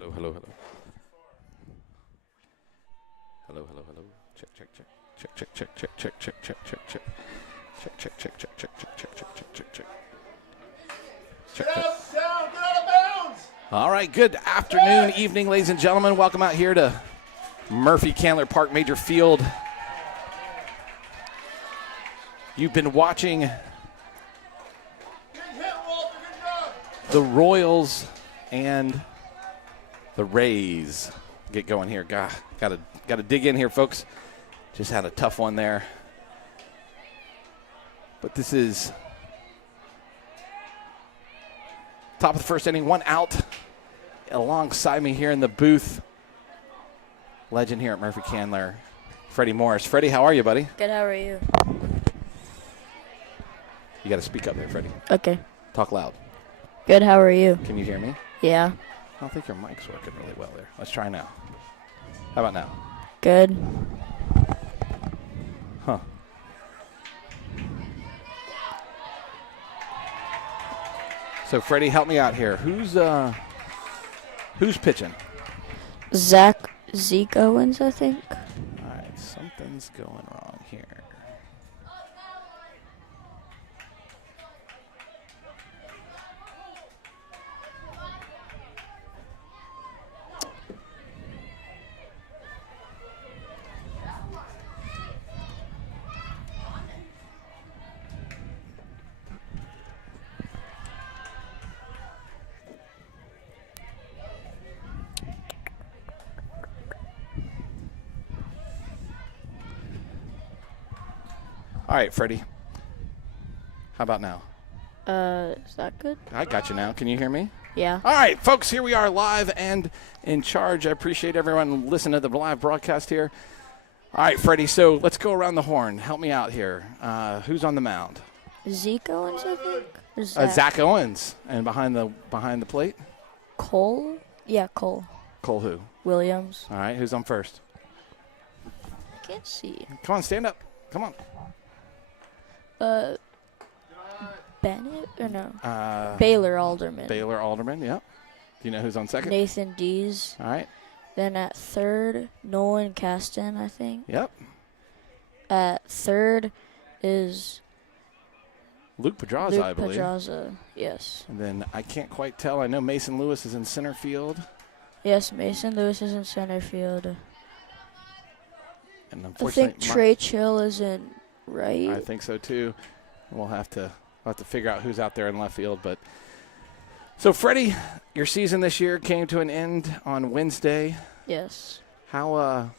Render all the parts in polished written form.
Hello, hello, hello. Hello, hello, hello. Check, check, check. Check, check, check, check, check, check, check, check, check. Check, check, check, check, check, check, check, check, check, check, check. Check, check. Get out of bounds! All right, good afternoon, evening, ladies and gentlemen. Welcome out here to Murphey Candler Park Major Field. You've been watching the Royals and the Rays get going here. Got to dig in here, folks. Just had a tough one there. But this is top of the first inning, one out. Alongside me here in the booth, legend here at Murphey Candler, Freddie Morris. Freddie, how are you, buddy? Good, how are you? You got to speak up there, Freddie. Okay. Talk loud. Good, how are you? Can you hear me? Yeah. I don't think your mic's working really well there. Let's try now. How about now? Good. Huh. So, Freddie, help me out here. Who's pitching? Zeke Owens, I think. All right, something's going wrong here. All right, Freddie. How about now? Is that good? I got you now. Can you hear me? Yeah. All right, folks, here we are live and in charge. I appreciate everyone listening to the live broadcast here. All right, Freddie, so let's go around the horn. Help me out here. Who's on the mound? Zeke Owens, I think. Or Zach Owens. And behind the plate? Cole? Yeah, Cole. Cole who? Williams. All right, who's on first? I can't see. Come on, stand up. Come on. Bennett? Or no? Baylor Alderman. Baylor Alderman, yeah. Do you know who's on second? Nathan Dees. All right. Then at third, Nolan Caston, I think. Yep. At third is Luke Pedraza, Luke I believe. Pedraza, yes. And then I can't quite tell. I know Mason Lewis is in center field. Yes, Mason Lewis is in center field. And I unfortunately, think Trey Chill is in right. I think so too. We'll have to figure out who's out there in left field. But so, Freddie, your season this year came to an end on Wednesday. Yes. How?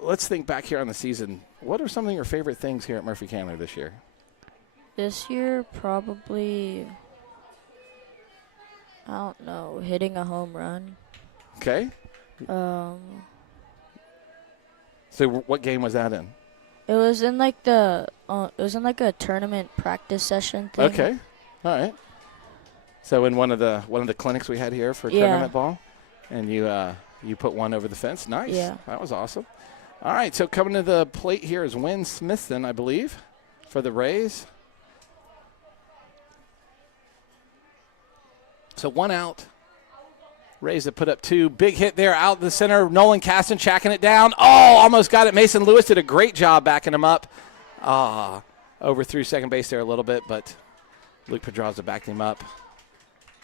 Let's think back here on the season. What are some of your favorite things here at Murphey Candler this year? This year, probably, I don't know, hitting a home run. Okay. So, what game was that in? It was in like a tournament practice session thing. Okay. All right. So in one of the clinics we had here for tournament ball, and you put one over the fence. Nice. Yeah. That was awesome. All right. So coming to the plate here is Wynn Smithson, I believe, for the Rays. So one out. Rays have put up two. Big hit there out in the center. Nolan Caston tracking it down. Oh, almost got it. Mason Lewis did a great job backing him up. Overthrew second base there a little bit, but Luke Pedraza backed him up.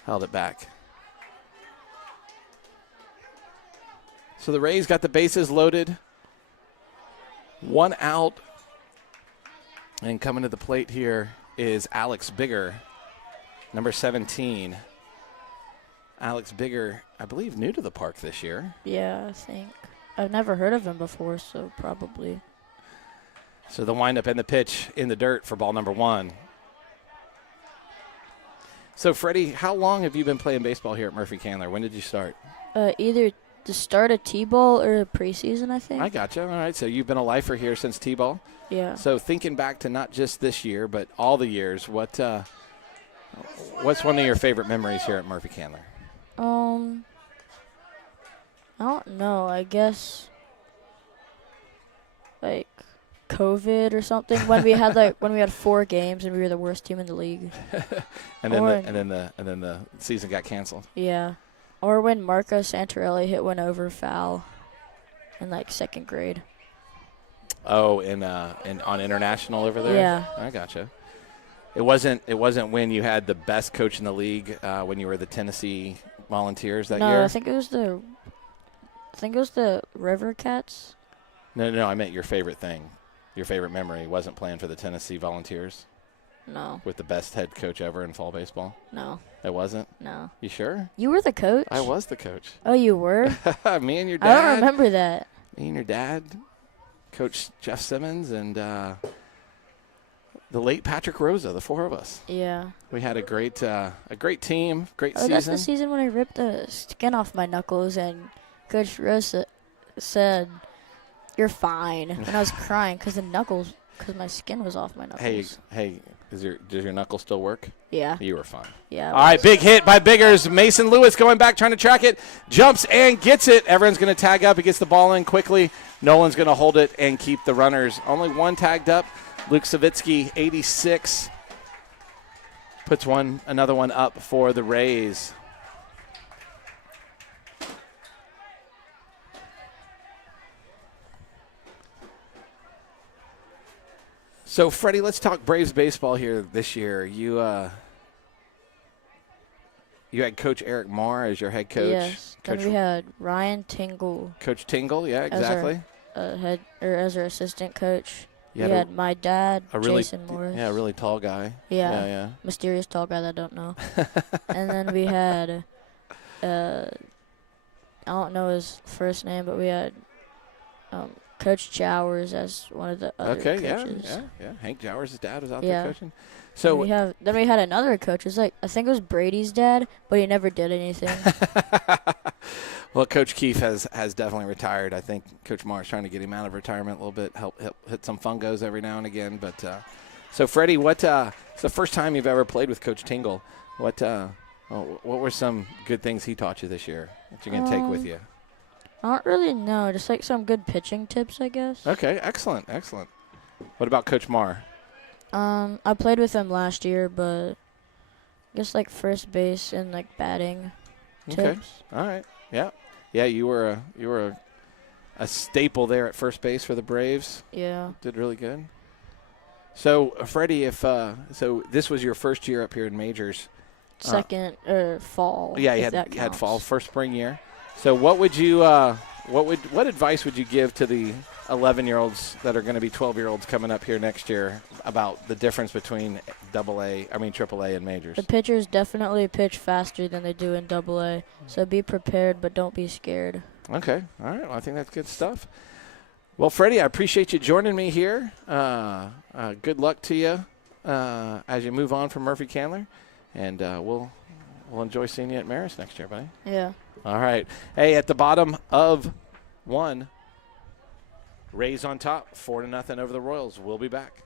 Held it back. So the Rays got the bases loaded. One out. And coming to the plate here is Alex Bigger, number 17. Alex Bigger, I believe, new to the park this year. Yeah, I think. I've never heard of him before, so probably. So the windup and the pitch in the dirt for ball number one. So, Freddie, how long have you been playing baseball here at Murphey Candler? When did you start? Either the start of T-ball or preseason, I think. I gotcha. All right, so you've been a lifer here since T-ball. Yeah. So thinking back to not just this year, but all the years, what's one of your favorite memories here at Murphey Candler? I don't know. I guess like COVID or something when we had 4 games and we were the worst team in the league. and then the season got canceled. Yeah. Or when Marco Santarelli hit one over foul in like 2nd grade. Oh, on international over there? Yeah. I gotcha. It wasn't when you had the best coach in the league when you were the Tennessee Volunteers that year? No, I think it was the River Cats. No, I meant your favorite thing. Your favorite memory wasn't playing for the Tennessee Volunteers? No. With the best head coach ever in fall baseball? No. It wasn't? No. You sure? You were the coach? I was the coach. Oh, you were? Me and your dad. I don't remember that. Me and your dad, Coach Jeff Simmons, and the late Patrick Rosa, the 4 of us. Yeah. We had a great team, great season. That's the season when I ripped the skin off my knuckles, and Coach Rosa said, "You're fine." And I was crying because my skin was off my knuckles. Hey, does your knuckle still work? Yeah. You were fine. Yeah. All right, big hit by Biggers. Mason Lewis going back, trying to track it. Jumps and gets it. Everyone's going to tag up. He gets the ball in quickly. Nolan's going to hold it and keep the runners. Only one tagged up. Luke Savitsky, 86. Puts another one up for the Rays. So, Freddie, let's talk Braves baseball here this year. You had Coach Eric Marr as your head coach. Yes. Then we had Ryan Tingle. Coach Tingle, yeah, exactly. As our assistant coach. We had my dad, Jason Morris. Yeah, a really tall guy. Yeah. Mysterious tall guy that I don't know. And then we had, I don't know his first name, but we had Coach Jowers as one of the other coaches. Yeah. Hank Jowers' dad was out there coaching. So then we had another coach. It was I think it was Brady's dad, but he never did anything. Well, Coach Keefe has definitely retired. I think Coach Marr is trying to get him out of retirement a little bit, help hit some fungos every now and again. But so, Freddie, it's the first time you've ever played with Coach Tingle. What were some good things he taught you this year that you're going to take with you? I don't really know. Just some good pitching tips, I guess. Okay, excellent. What about Coach Marr? I played with him last year, but I guess first base and batting tips. Okay. All right. Yeah. You were a staple there at first base for the Braves. Yeah. Did really good. So, Freddie, so this was your first year up here in majors. Second or fall. Yeah, you had fall, first spring year. So, what would you what advice would you give to the 11-year-olds that are going to be 12-year-olds coming up here next year about the difference between AAA and majors? The pitchers definitely pitch faster than they do in AA. So be prepared, but don't be scared. Okay. All right. Well, I think that's good stuff. Well, Freddie, I appreciate you joining me here. Good luck to you as you move on from Murphey Candler, and we'll enjoy seeing you at Marist next year, buddy. Yeah. All right. Hey, at the bottom of 1, Rays on top, 4-0 over the Royals. We'll be back.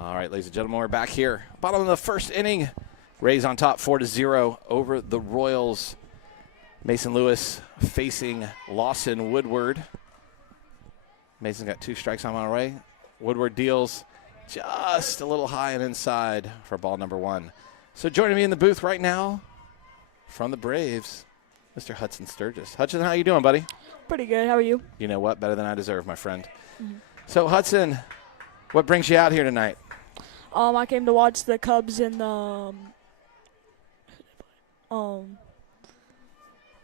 All right, ladies and gentlemen, we're back here. Bottom of the first inning. Rays on top 4-0 over the Royals. Mason Lewis facing Lawson Woodward. Mason's got 2 strikes on the way. Woodward deals just a little high and inside for ball number 1. So joining me in the booth right now from the Braves, Mr. Hudson Sturgis. Hudson, how you doing, buddy? Pretty good. How are you? You know what? Better than I deserve, my friend. Mm-hmm. So, Hudson, what brings you out here tonight? I came to watch the Cubs in the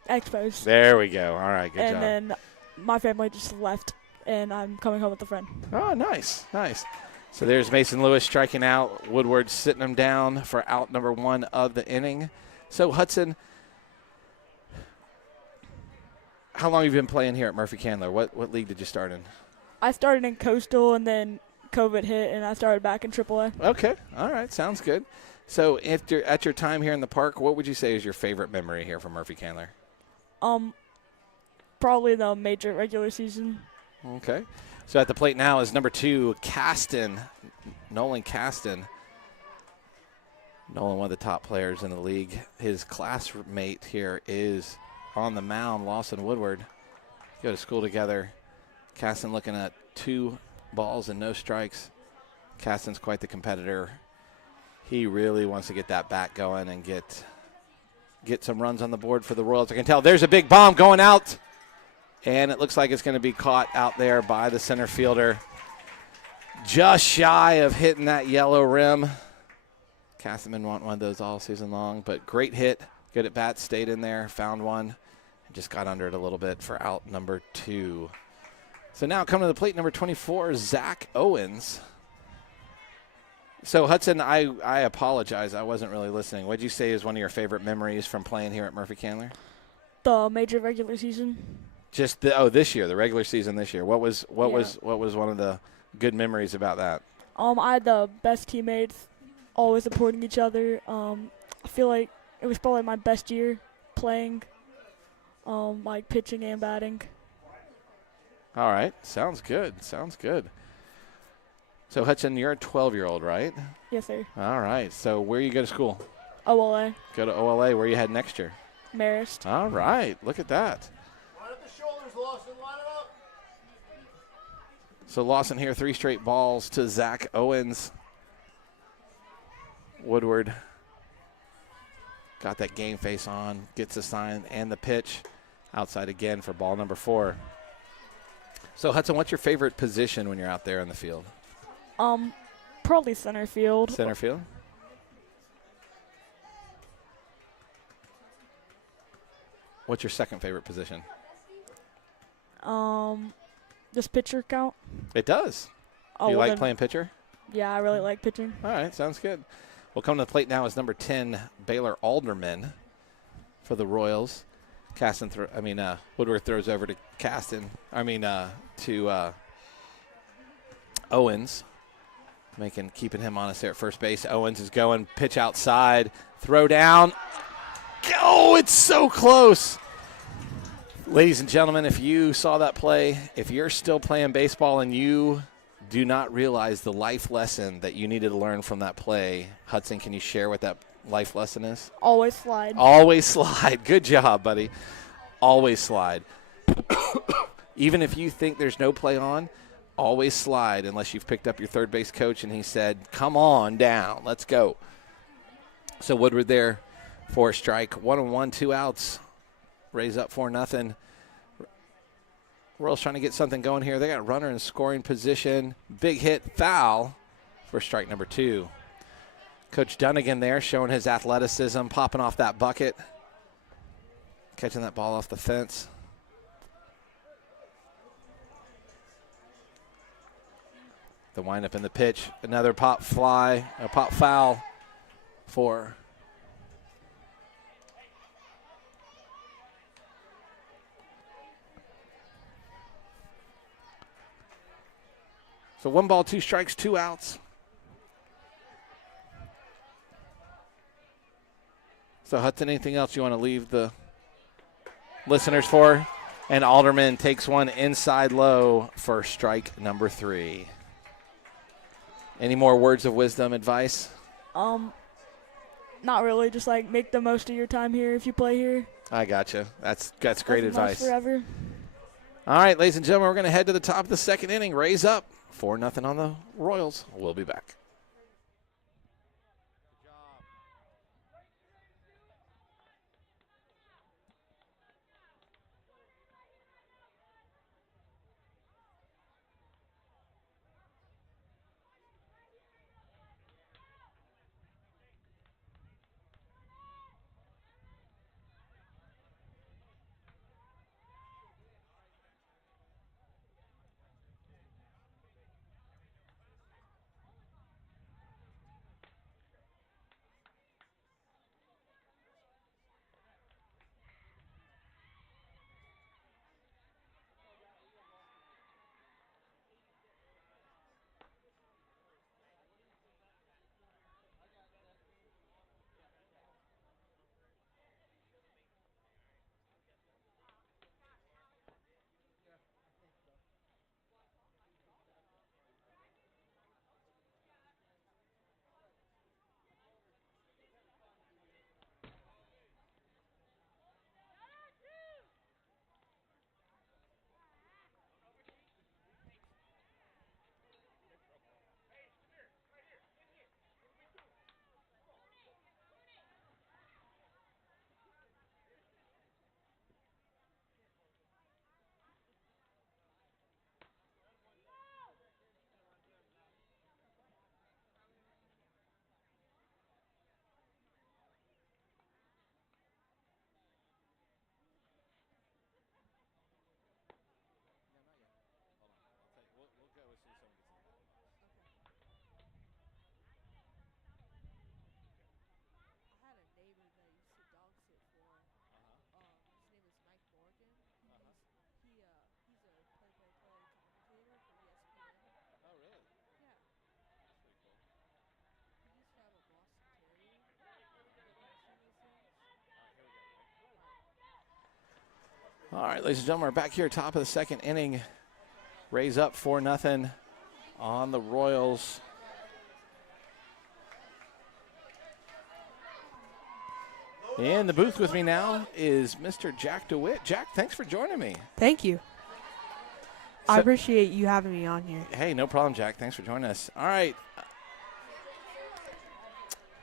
Expos. There we go. All right, good job. And then my family just left, and I'm coming home with a friend. Oh, nice, nice. So there's Mason Lewis striking out. Woodward sitting him down for out number 1 of the inning. So, Hudson, how long have you been playing here at Murphey Candler? What league did you start in? I started in Coastal, and then COVID hit, and I started back in AAA. Okay. All right. Sounds good. So at your time here in the park, what would you say is your favorite memory here from Murphey Candler? Probably the major regular season. Okay. So at the plate now is number 2, Nolan Caston. Nolan, one of the top players in the league. His classmate here is on the mound, Lawson Woodward. Go to school together. Caston looking at 2 balls and no strikes. Caston's quite the competitor. He really wants to get that bat going and get some runs on the board for the Royals. I can tell there's a big bomb going out, and it looks like it's going to be caught out there by the center fielder. Just shy of hitting that yellow rim. Caston been wanting one of those all season long, but great hit. Good at bat, stayed in there, found one, and just got under it a little bit for out number 2. So now coming to the plate, number 24, Zach Owens. So, Hudson, I apologize. I wasn't really listening. What did you say is one of your favorite memories from playing here at Murphy Candler? The major regular season. Just this year, the regular season this year. What was one of the good memories about that? I had the best teammates, always supporting each other. I feel like it was probably my best year playing, like pitching and batting. All right. Sounds good. Sounds good. So, Hudson, you're a 12-year-old, right? Yes, sir. All right. So, where you go to school? OLA. Go to OLA. Where are you head next year? Marist. All right. Look at that. Line up the shoulders, Lawson. Line it up. So, Lawson here, 3 straight balls to Zach Owens. Woodward got that game face on, gets the sign and the pitch. Outside again for ball number 4. So, Hudson, what's your favorite position when you're out there in the field? Probably center field. Center field? What's your second favorite position? Does pitcher count? It does. Oh, You well like then, playing pitcher? Yeah, I really like pitching. All right, sounds good. Well, coming to the plate now is number 10, Baylor Alderman for the Royals. Woodward throws over to Owens, keeping him honest there at first base. Owens is going, pitch outside, throw down. Oh, it's so close. Ladies and gentlemen, if you saw that play, if you're still playing baseball and you do not realize the life lesson that you needed to learn from that play, Hudson, can you share what that life lesson is? Always slide. Always slide. Good job, buddy. Always slide. Even if you think there's no play on, always slide unless you've picked up your third base coach and he said, come on down, let's go. So Woodward there for a strike. 1-1, 2 outs. Rays up 4-0. Royals trying to get something going here. They got a runner in scoring position. Big hit, foul for strike number 2. Coach Dunnigan there showing his athleticism, popping off that bucket, catching that ball off the fence. The windup in the pitch, another pop foul for so 1 ball, 2 strikes, 2 outs. So, Hudson, anything else you want to leave the listeners for? And Alderman takes one inside low for strike number 3. Any more words of wisdom, advice? Not really. Just like make the most of your time here if you play here. I gotcha. That's great Doesn't last advice. forever. All right, ladies and gentlemen, we're going to head to the top of the second inning. Rays up 4-0 on the Royals. We'll be back. All right, ladies and gentlemen, we're back here, top of the second inning. Rays up 4-0 on the Royals. In the booth with me now is Mr. Jack DeWitt. Jack, thanks for joining me. Thank you. I appreciate you having me on here. Hey, no problem, Jack. Thanks for joining us. All right.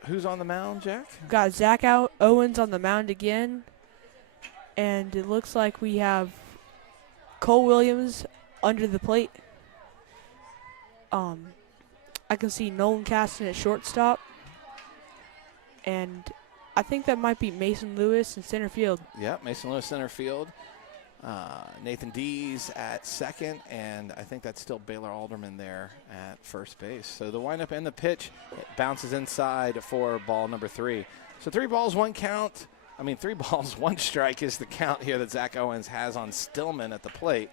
Who's on the mound, Jack? We've got Zach Owens on the mound again. And it looks like we have Cole Williams under the plate. I can see Nolan Caston at shortstop. And I think that might be Mason Lewis in center field. Yeah, Mason Lewis center field. Nathan Dees at second, and I think that's still Baylor Alderman there at first base. So the windup and the pitch, it bounces inside for ball number 3. So 3 balls, 1 count. 3 balls, 1 strike is the count here that Zach Owens has on Stillman at the plate.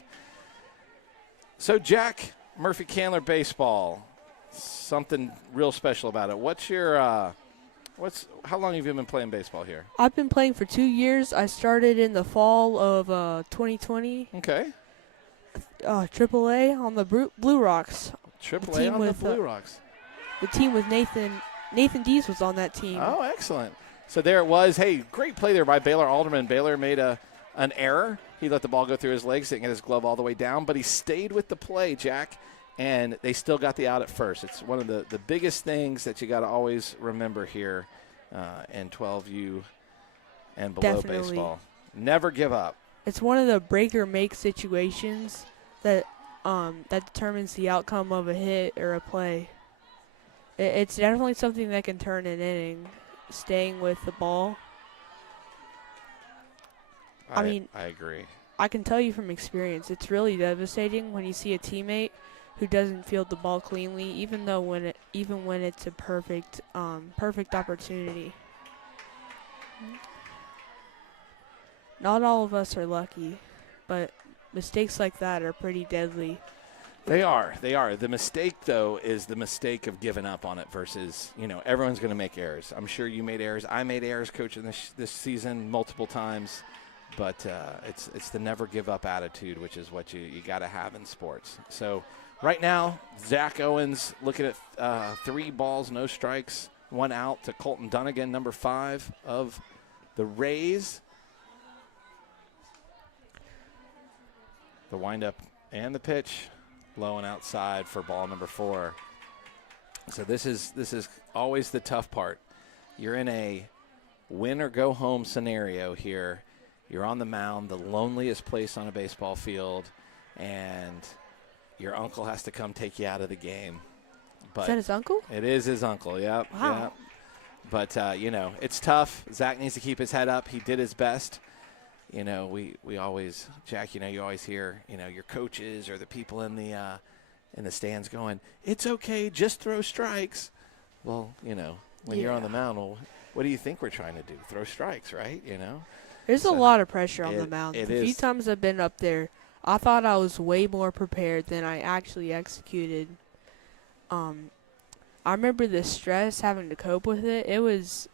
So, Jack, Murphey Candler baseball, something real special about it. What's your, how long have you been playing baseball here? I've been playing for 2 years. I started in the fall of 2020. Okay. AAA on the Blue Rocks. AAA on the Blue Rocks. The team with Nathan Dees was on that team. Oh, excellent. So there it was. Hey, great play there by Baylor Alderman. Baylor made an error. He let the ball go through his legs, didn't get his glove all the way down, but he stayed with the play, Jack, and they still got the out at first. It's one of the biggest things that you got to always remember here in 12U and below Definitely. baseball. Never give up. It's one of the break or make situations that determines the outcome of a hit or a play. It's definitely something that can turn an inning. Staying with the ball. I agree. I can tell you from experience, it's really devastating when you see a teammate who doesn't field the ball cleanly, even when it's a perfect opportunity. Not all of us are lucky, but mistakes like that are pretty deadly. They are. The mistake, though, is the mistake of giving up on it versus, everyone's going to make errors. I'm sure you made errors. I made errors coaching this season multiple times. But it's the never give up attitude, which is what you got to have in sports. So Right now, Zach Owens looking at 3 balls, no strikes, 1 out to Colton Dunnigan, number 5 of the Rays. The windup and the pitch, low and outside for ball number 4. So this is always the tough part. You're in a win or go home scenario here. You're on the mound, the loneliest place on a baseball field, and your uncle has to come take you out of the game. But Is that his uncle? it is his uncle, yep. Wow. Yep. But, it's tough. Zach needs to keep his head up. He did his best. We always, Jack, you always hear, your coaches or the people in the stands going, it's okay, just throw strikes. Well, when you're on the mound, well, what do you think we're trying to do? Throw strikes, right? There's a lot of pressure on the it- mound. it The few is. times I've been up there, I thought I was way more prepared than I actually executed. I remember the stress, having to cope with it. It was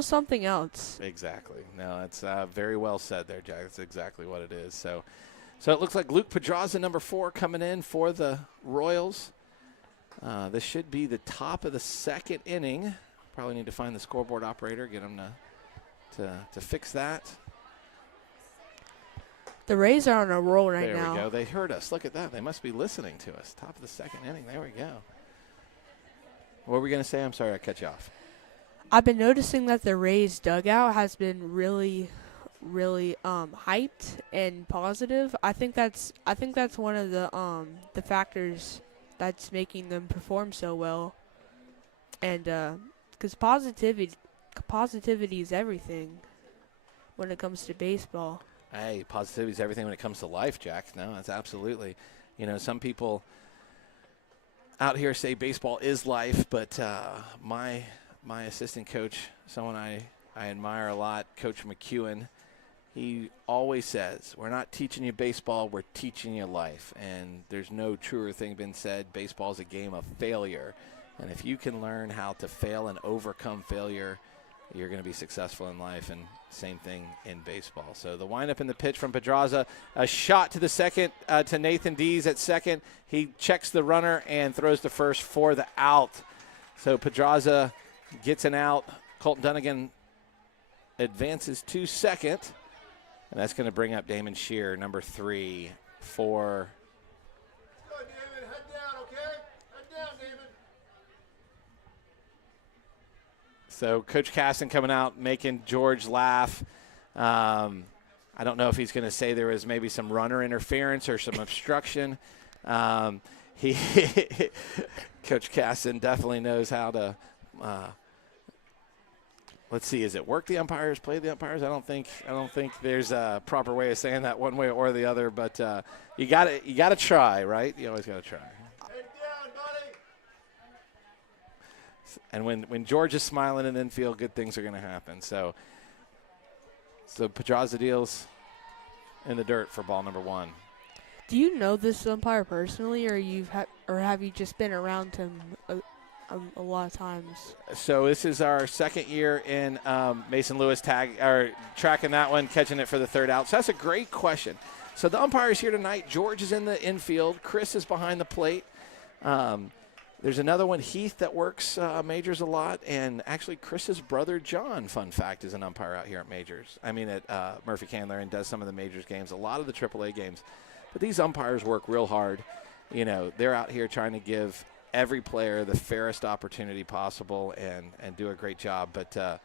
something else. Exactly. No, that's very well said there, Jack. That's exactly what it is. So it looks like Luke Pedraza, number 4, coming in for the Royals. This should be the top of the 2nd inning. Probably need to find the scoreboard operator, get him to fix that. The Rays are on a roll right There now. we go. They heard us. Look at that. They must be listening to us. Top of the 2nd inning. There we go. What were we going to say? I'm sorry I cut you off. I've been noticing that the Rays dugout has been really hyped and positive. I think that's one of the factors that's making them perform so well. And because positivity is everything when it comes to baseball. Hey, positivity is everything when it comes to life, Jack. No, that's absolutely. Some people out here say baseball is life, but my assistant coach, someone I admire a lot, Coach McEwen, he always says, we're not teaching you baseball, we're teaching you life. And there's no truer thing been said. Baseball is a game of failure. And if you can learn how to fail and overcome failure, you're going to be successful in life, and same thing in baseball. So the windup and the pitch from Pedraza, a shot to the second to Nathan Dees at second. He checks the runner and throws to first for the out. So Pedraza gets an out. Colton Dunnigan advances to second, and that's going to bring up Damon Shear, number 3, for Go, David. Head down, okay? Head down, David. So Coach Caston coming out, making George laugh. I don't know if he's going to say there was maybe some runner interference or some obstruction. Coach Caston definitely knows how to. Let's see, is it work the umpires, play the umpires? I don't think there's a proper way of saying that one way or the other. But you got to try, right? You always got to try. Head down, buddy. And when George is smiling in the infield, good things are going to happen. So Pedraza deals in the dirt for ball number 1. Do you know this umpire personally, or have you just been around him a lot of times? So this is our 2nd year in Mason Lewis tracking that one, catching it for the 3rd out. So that's a great question. So the umpires here tonight. George is in the infield. Chris is behind the plate. There's another one, Heath, that works majors a lot. And actually Chris's brother, John, fun fact, is an umpire out here at majors. I mean at Murphey Candler, and does some of the majors games, a lot of the AAA games. But these umpires work real hard. They're out here trying to give every player the fairest opportunity possible and do a great job. But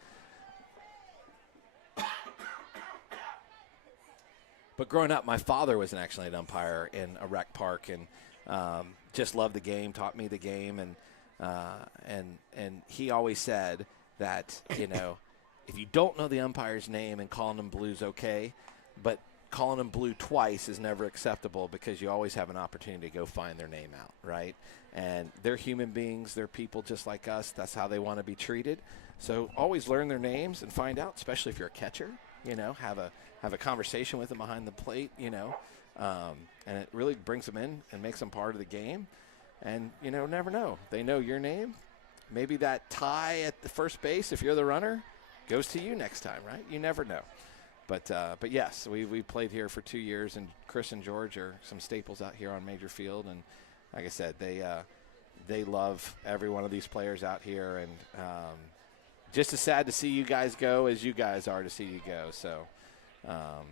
growing up, my father was actually an umpire in a rec park, and just loved the game, taught me the game, and he always said that if you don't know the umpire's name and calling them blue's okay, but calling them blue twice is never acceptable, because you always have an opportunity to go find their name out, right? And they're human beings. They're people just like us. That's how they want to be treated. So always learn their names and find out, especially if you're a catcher, have a conversation with them behind the plate, and it really brings them in and makes them part of the game. And, never know. They know your name. Maybe that tie at the first base, if you're the runner, goes to you next time, right? You never know. But yes, we played here for 2 years, and Chris and George are some staples out here on Major Field. And like I said, they love every one of these players out here, and just as sad to see you guys go as you guys are to see you go. So, all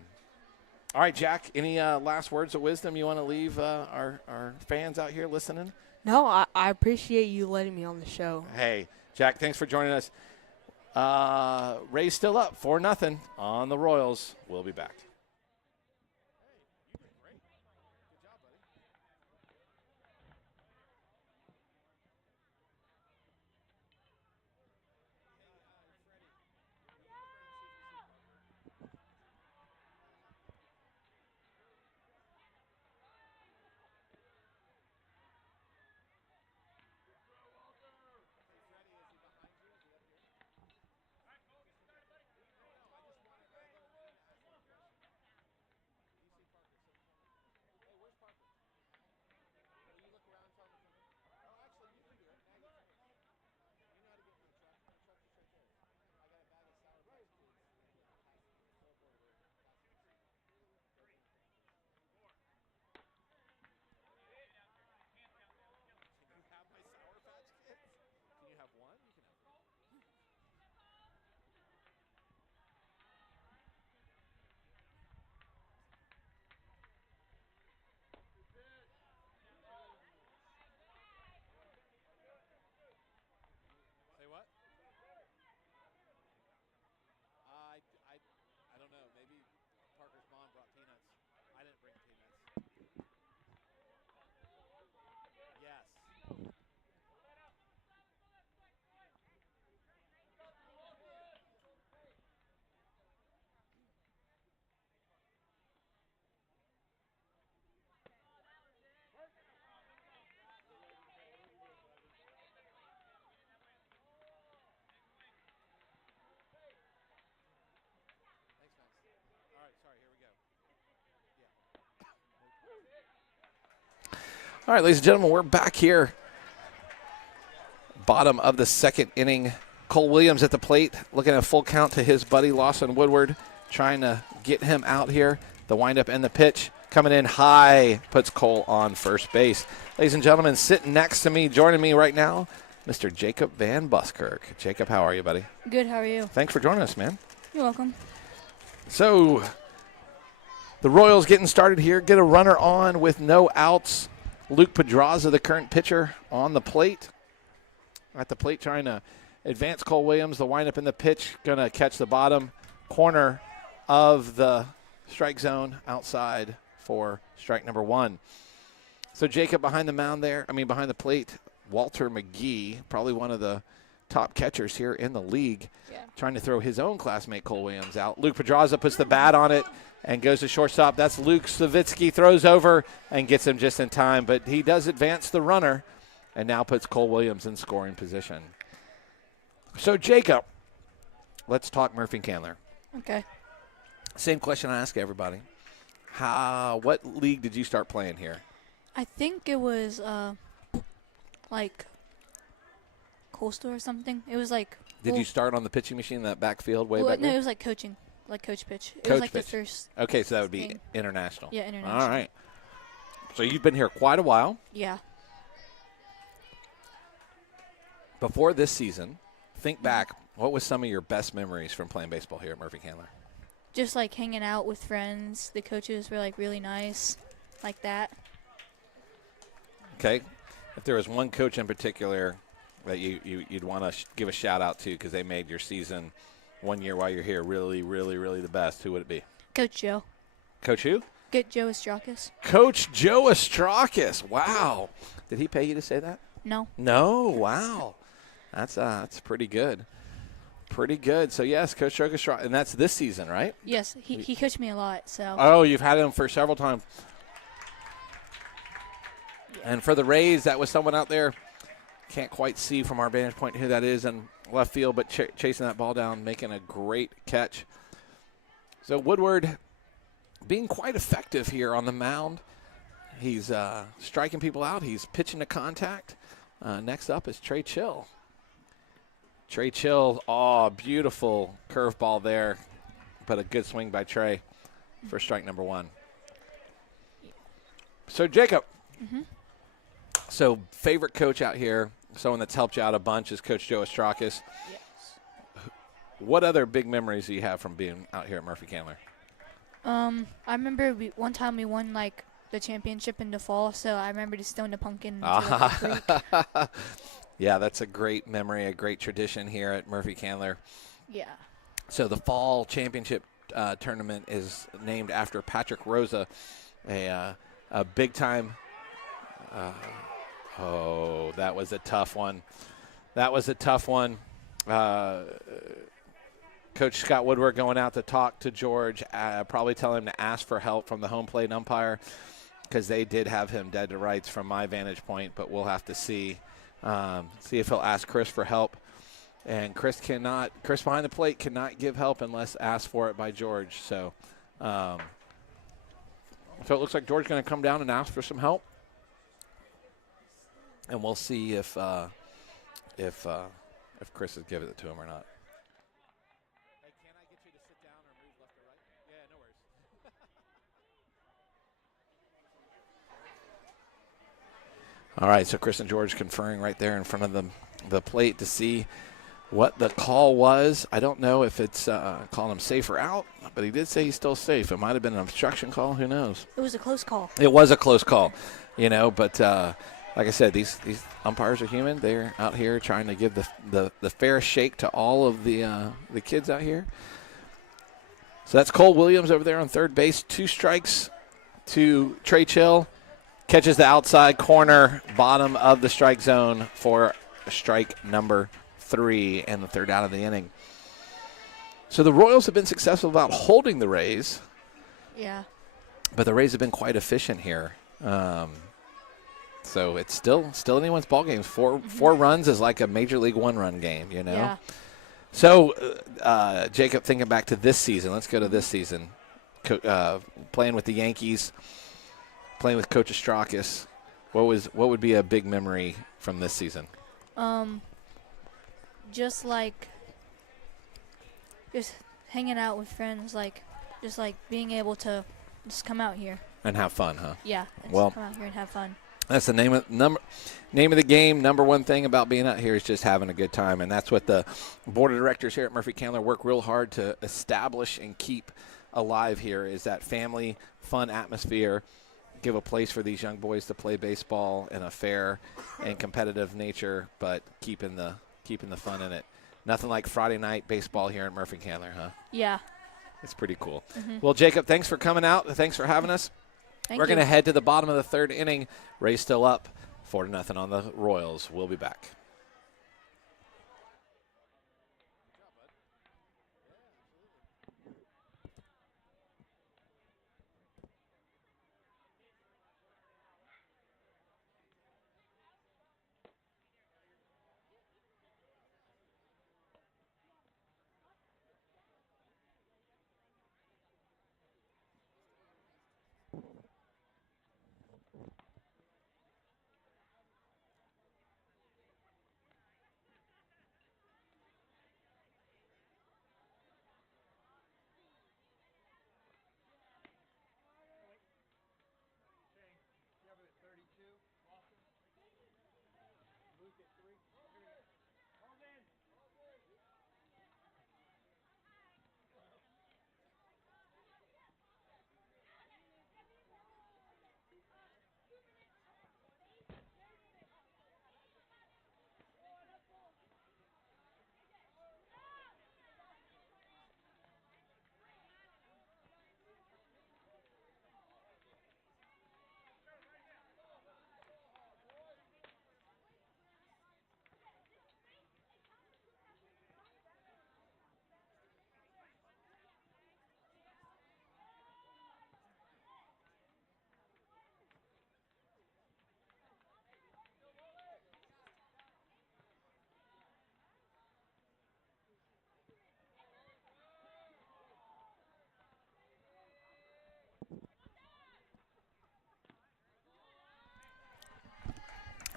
right, Jack, any last words of wisdom you want to leave our fans out here listening? No, I appreciate you letting me on the show. Hey, Jack, thanks for joining us. Ray's still up 4-0 on the Royals. We'll be back. I don't know. Maybe Parker's mom brought peanuts. I didn't bring peanuts. Yes. All right, sorry, here we go. All right, ladies and gentlemen, we're back here. Bottom of the second inning. Cole Williams at the plate, looking at a full count to his buddy Lawson Woodward, trying to get him out here. The windup and the pitch coming in high, puts Cole on first base. Ladies and gentlemen, sitting next to me, joining me right now, Mr. Jacob Van Buskirk. Jacob, how are you, buddy? Good, how are you? Thanks for joining us, man. You're welcome. So, the Royals getting started here. Get a runner on with no outs. Luke Pedraza, the current pitcher, on the plate. At the plate trying to advance Cole Williams. The windup in the pitch, going to catch the bottom corner of the strike zone outside for strike number one. So Jacob behind the plate, Walter McGee, probably one of the top catchers here in the league, trying to throw his own classmate Cole Williams out. Luke Pedraza puts the bat on it and goes to shortstop. That's Luke Savitsky, throws over and gets him just in time, but he does advance the runner and now puts Cole Williams in scoring position. So, Jacob, let's talk Murphey Candler. Okay. Same question I ask everybody. What league did you start playing here? I think it was, like, Coastal or something. It was like. Did you start on the pitching machine, that backfield way well, back no, there? it was like coaching, like coach pitch. It Coach was like pitch. the first. Okay, so that would be thing. international. Yeah, international. All right. So you've been here quite a while. Yeah. Before this season, think back, what was some of your best memories from playing baseball here at Murphey Candler? Just like hanging out with friends. The coaches were like really nice, like that. Okay. If there was one coach in particular that you'd want to give a shout out to because they made your season one year while you're here really, really, really the best, who would it be? Coach Joe. Coach who? Get Joe Estrakis. Coach Joe Estrakis. Wow. Did he pay you to say that? No. No. Wow. That's pretty good. Pretty good. So, yes, Coach Joe Estrakis. And that's this season, right? Yes, he coached me a lot. So. Oh, you've had him for several times. And for the Rays, that was someone out there. Can't quite see from our vantage point who that is in left field, but chasing that ball down, making a great catch. So Woodward being quite effective here on the mound. He's striking people out. He's pitching to contact. Next up is Trey Chill. Trey Chill, beautiful curveball there. but a good swing by Trey for strike number 1. So, Jacob, so favorite coach out here, someone that's helped you out a bunch is Coach Joe Ostrakis. Yes. What other big memories do you have from being out here at Murphey Candler? I remember one time we won like the championship in the fall, so I remember just throwing the pumpkin into the creek. Yeah, that's a great memory, a great tradition here at Murphey Candler. Yeah. So the fall championship tournament is named after Patrick Rosa, a big time. That was a tough one. Coach Scott Woodward going out to talk to George, probably telling him to ask for help from the home plate umpire because they did have him dead to rights from my vantage point, but we'll have to see if he'll ask Chris for help. And Chris behind the plate cannot give help unless asked for it by George. So it looks like George's going to come down and ask for some help. And we'll see if Chris has given it to him or not. Hey, can I get you to sit down or move left or right? Yeah, no worries. All right, so Chris and George conferring right there in front of the plate to see what the call was. I don't know if it's calling him safe or out, but he did say he's still safe. It might have been an obstruction call. Who knows? It was a close call. It was a close call, but like I said, these umpires are human. They're out here trying to give the fair shake to all of the kids out here. So that's Cole Williams over there on third base. 2 strikes to Trey Chill. Catches the outside corner, bottom of the strike zone for strike number 3 and the third out of the inning. So the Royals have been successful about holding the Rays. Yeah. But the Rays have been quite efficient here. So it's still anyone's ball game. 4 runs is like a Major League 1-run game, Yeah. So, Jacob, thinking back to this season, let's go to this season. Playing with the Yankees, playing with Coach Ostrakis, what would be a big memory from this season? Just hanging out with friends, just being able to just come out here. And have fun, huh? Yeah. And Well, just come out here and have fun. That's the name of the game. Number one thing about being out here is just having a good time, and that's what the board of directors here at Murphey Candler work real hard to establish and keep alive here. Is that family, fun atmosphere, give a place for these young boys to play baseball in a fair and competitive nature, but keeping the fun in it. Nothing like Friday night baseball here at Murphey Candler, huh? Yeah. It's pretty cool. Well, Jacob, thanks for coming out. Thanks for having us. Thank We're you. going to head to the bottom of the third inning. Rays still up 4-0 on the Royals. We'll be back.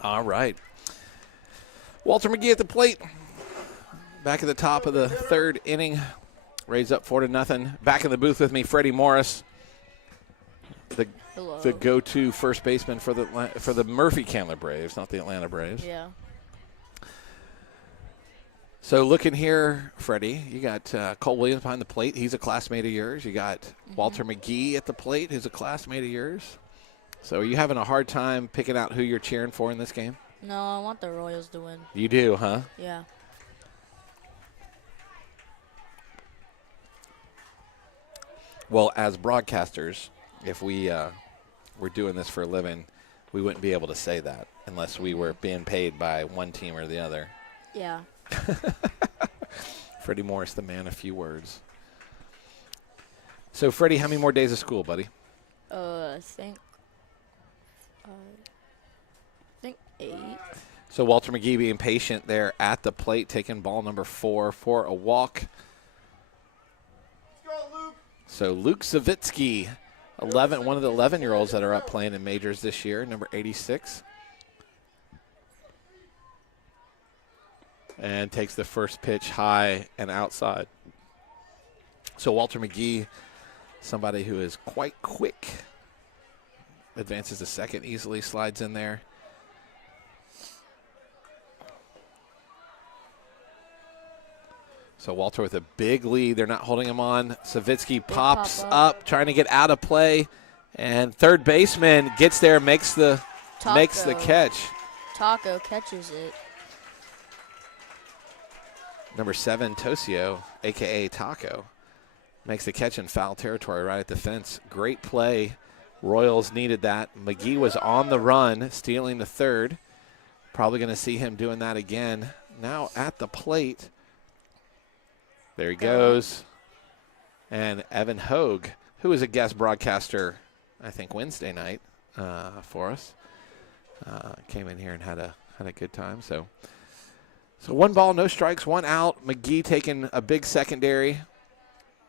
All right. Walter McGee at the plate. Back at the top of the third inning. Rays up 4-0. Back in the booth with me, Freddie Morris, Hello. the go-to first baseman for the Murphey Candler Braves, not the Atlanta Braves. Yeah. So looking here, Freddie, you got Cole Williams behind the plate. He's a classmate of yours. You got Walter McGee at the plate, who's a classmate of yours. So are you having a hard time picking out who you're cheering for in this game? No, I want the Royals to win. You do, huh? Yeah. Well, as broadcasters, if we were doing this for a living, we wouldn't be able to say that unless we were being paid by one team or the other. Yeah. Freddie Morris, the man of few words. So, Freddie, how many more days of school, buddy? I think 8. So, Walter McGee being patient there at the plate, taking ball number 4 for a walk. Let's go, Luke. So, Luke Savitsky, one of the 11-year-olds that are up playing in majors this year, number 86. And takes the first pitch high and outside. So Walter McGee, somebody who is quite quick, advances to second, easily slides in there. So Walter with a big lead. They're not holding him on. Savitsky pops up, trying to get out of play. And third baseman gets there, makes the catch. Taco catches it. Number 7, Tosio, a.k.a. Taco, makes the catch in foul territory right at the fence. Great play. Royals needed that. McGee was on the run, stealing the third. Probably going to see him doing that again. Now at the plate. There he goes. And Evan Hogue, who is a guest broadcaster, I think, Wednesday night for us, came in here and had a good time. So 1 ball, no strikes, 1 out. McGee taking a big secondary.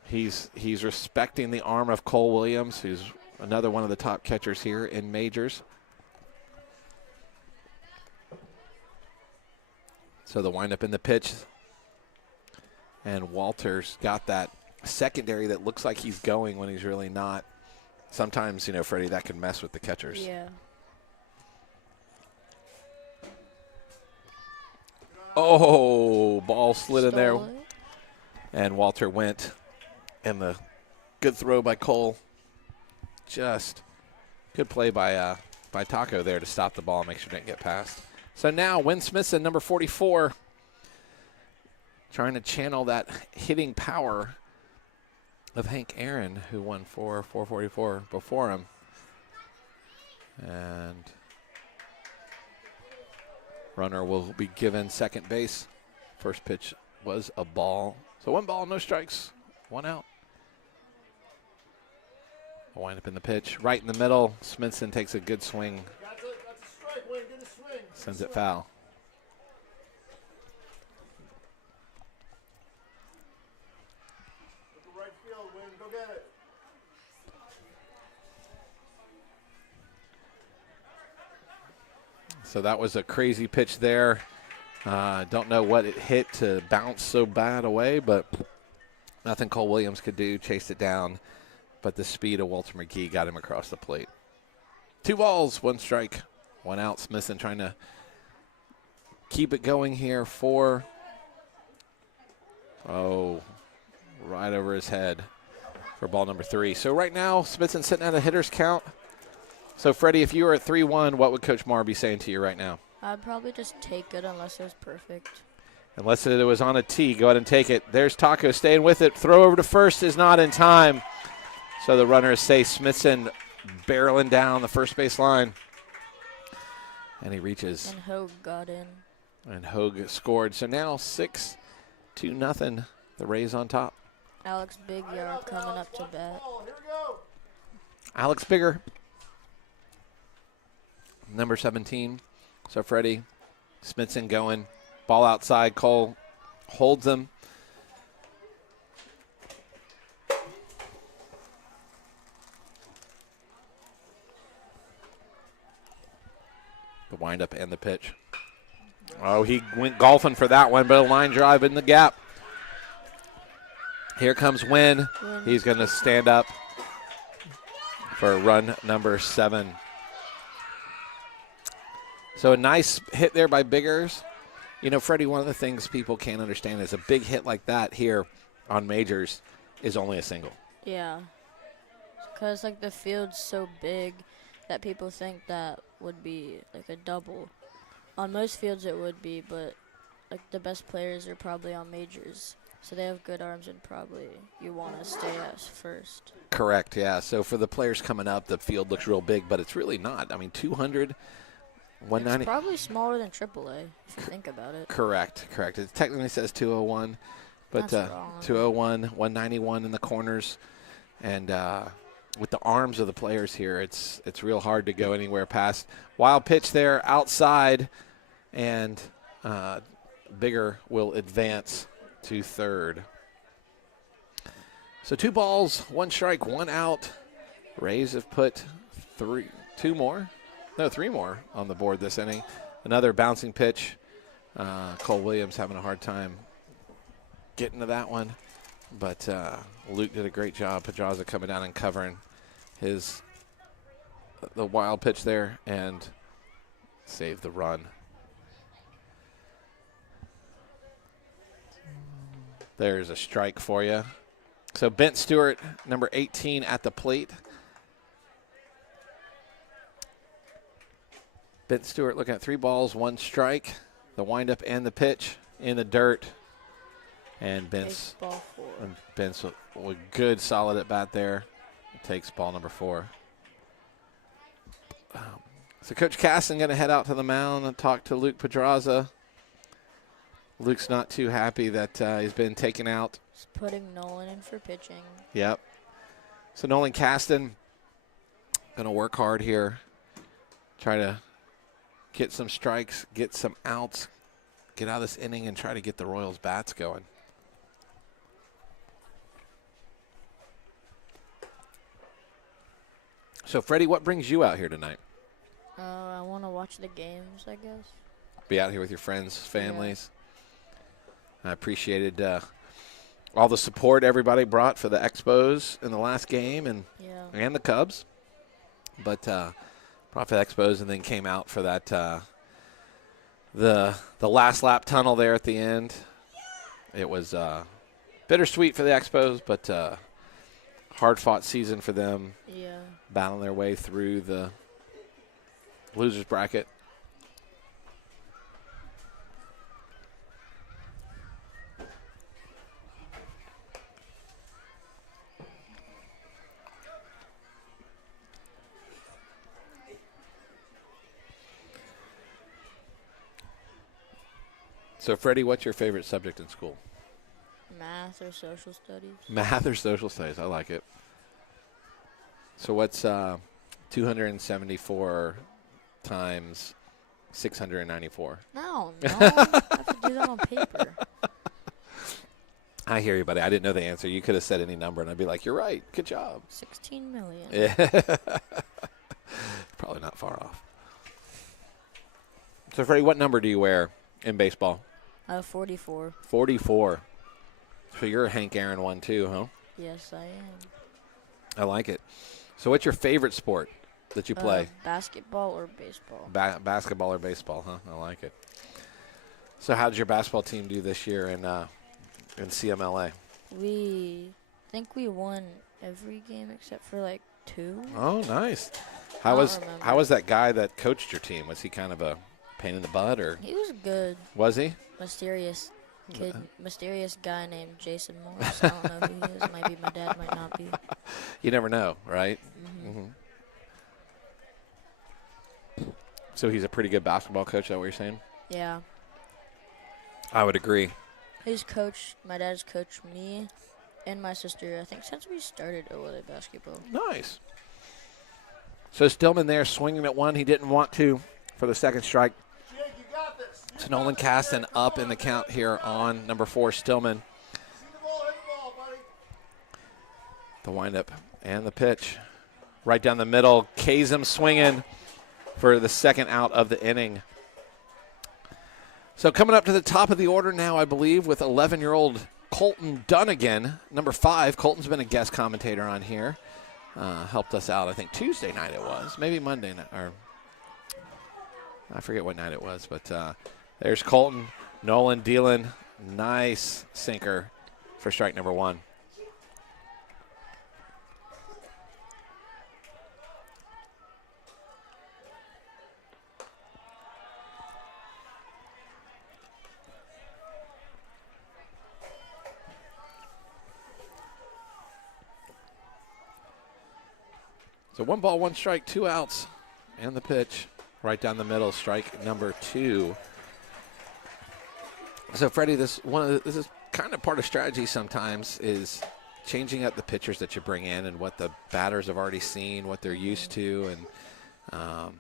He's respecting the arm of Cole Williams, who's another one of the top catchers here in majors. So the windup in the pitch. And Walter's got that secondary that looks like he's going when he's really not. Sometimes, Freddie, that can mess with the catchers. Yeah. Oh, ball slid in there. Stole it. And Walter went. And the good throw by Cole. Just good play by Taco there to stop the ball, make sure it didn't get past. So now Win Smithson, number 44, trying to channel that hitting power of Hank Aaron, who won 444 before him. And runner will be given second base. First pitch was a ball. So 1 ball, no strikes, 1 out. I'll wind up in the pitch. Right in the middle. Smithson takes a good swing. That's a strike, Wayne. Get a swing. Sends it foul. Look at right field, Wayne. Go get it. So that was a crazy pitch there. Don't know what it hit to bounce so bad away, but nothing Cole Williams could do. Chased it down. But the speed of Walter McGee got him across the plate. 2 balls, 1 strike, 1 out. Smithson trying to keep it going here for, right over his head for ball number 3. So right now, Smithson sitting at a hitter's count. So, Freddie, if you were at 3-1, what would Coach Marr be saying to you right now? I'd probably just take it unless it was perfect. Unless it was on a tee, go ahead and take it. There's Taco staying with it. Throw over to first is not in time. So the runner is safe. Smithson barreling down the first base line. And he reaches. And Hogue got in. And Hogue scored. So now 6-0. The Rays on top. Alex Bigyard coming up to bat. Ball. Here we go. Alex Bigger, number 17. So Freddie, Smithson going. Ball outside. Cole holds him. The windup and the pitch. Oh, he went golfing for that one, but a line drive in the gap. Here comes Wynn. He's going to stand up for run number 7. So a nice hit there by Biggers. You know, Freddie, one of the things people can't understand is a big hit like that here on majors is only a single. Yeah. Because, like, the field's so big that people think that would be, like, a double. On most fields it would be, but, like, the best players are probably on majors. So they have good arms and probably you want to stay as first. Correct, yeah. So for the players coming up, the field looks real big, but it's really not. I mean, 200, 190. It's probably smaller than AAA, if you think about it. Correct. It technically says 201, but That's wrong. 201, 191 in the corners. And with the arms of the players here, it's real hard to go anywhere past. Wild pitch there outside, and Bigger will advance to third. So 2 balls, 1 strike, 1 out. Rays have put 3 more on the board this inning. Another bouncing pitch. Cole Williams having a hard time getting to that one. But Luke did a great job. Pedraza coming down and covering the wild pitch there and saved the run. There's a strike for you. So Bent Stewart, number 18 at the plate. Bent Stewart looking at 3 balls, 1 strike. The windup and the pitch in the dirt. And Bent's a good solid at bat there. Takes ball number 4. So Coach Casson going to head out to the mound and talk to Luke Pedraza. Luke's not too happy that he's been taken out. Just putting Nolan in for pitching. Yep. So Nolan Caston going to work hard here. Try to get some strikes, get some outs, get out of this inning, and try to get the Royals bats going. So, Freddie, what brings you out here tonight? I want to watch the games, I guess. Be out here with your friends, families. Yeah. I appreciated all the support everybody brought for the Expos in the last game and the Cubs. But brought for the Expos and then came out for that the last lap tunnel there at the end. It was bittersweet for the Expos, but hard-fought season for them. Yeah. Battling their way through the losers bracket. So, Freddie, what's your favorite subject in school? Math or social studies. Math or social studies. I like it. So what's 274 times 694? No. I have to do that on paper. I hear you, buddy. I didn't know the answer. You could have said any number, and I'd be like, you're right. Good job. 16 million. Yeah. Probably not far off. So, Freddie, what number do you wear in baseball? 44. 44. So you're a Hank Aaron one, too, huh? Yes, I am. I like it. So what's your favorite sport that you play? Basketball or baseball. Basketball or baseball, huh? I like it. So how did your basketball team do this year in CMLA? We think we won every game except for like 2. Oh, nice. How was that guy that coached your team? Was he kind of a pain in the butt, or? He was good. Was he? Mysterious kid, mysterious guy named Jason Morris. I don't know who he is. Might be my dad, might not be. You never know, right? Mm-hmm. So he's a pretty good basketball coach, is that what you're saying? Yeah. I would agree. My dad's coached me and my sister, I think, since we started OLA basketball. Nice. So Stillman there swinging at one. He didn't want to for the second strike. Jake, you got this. So Nolan Caston up in the count here on number 4, Stillman. See the ball, hit the ball, buddy. The windup and the pitch. Right down the middle. Kazem swinging for the second out of the inning. So coming up to the top of the order now, I believe, with 11-year-old Colton Dunnigan, number 5. Colton's been a guest commentator on here. Helped us out, I think, Tuesday night it was. Maybe Monday night, or I forget what night it was. But there's Colton. Nolan dealing. Nice sinker for strike number 1. So 1 ball, 1 strike, 2 outs, and the pitch right down the middle, strike number 2. So Freddie, this is kind of part of strategy sometimes, is changing up the pitchers that you bring in and what the batters have already seen, what they're used to, and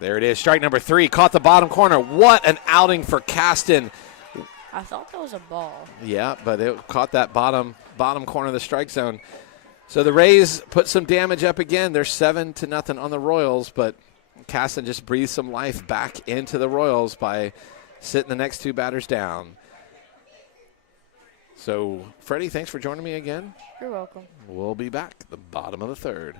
there it is, strike number 3, caught the bottom corner. What an outing for Caston. I thought that was a ball. Yeah, but it caught that bottom corner of the strike zone. So the Rays put some damage up again. They're 7-0 on the Royals, but Caston just breathed some life back into the Royals by sitting the next 2 batters down. So, Freddie, thanks for joining me again. You're welcome. We'll be back at the bottom of the 3rd.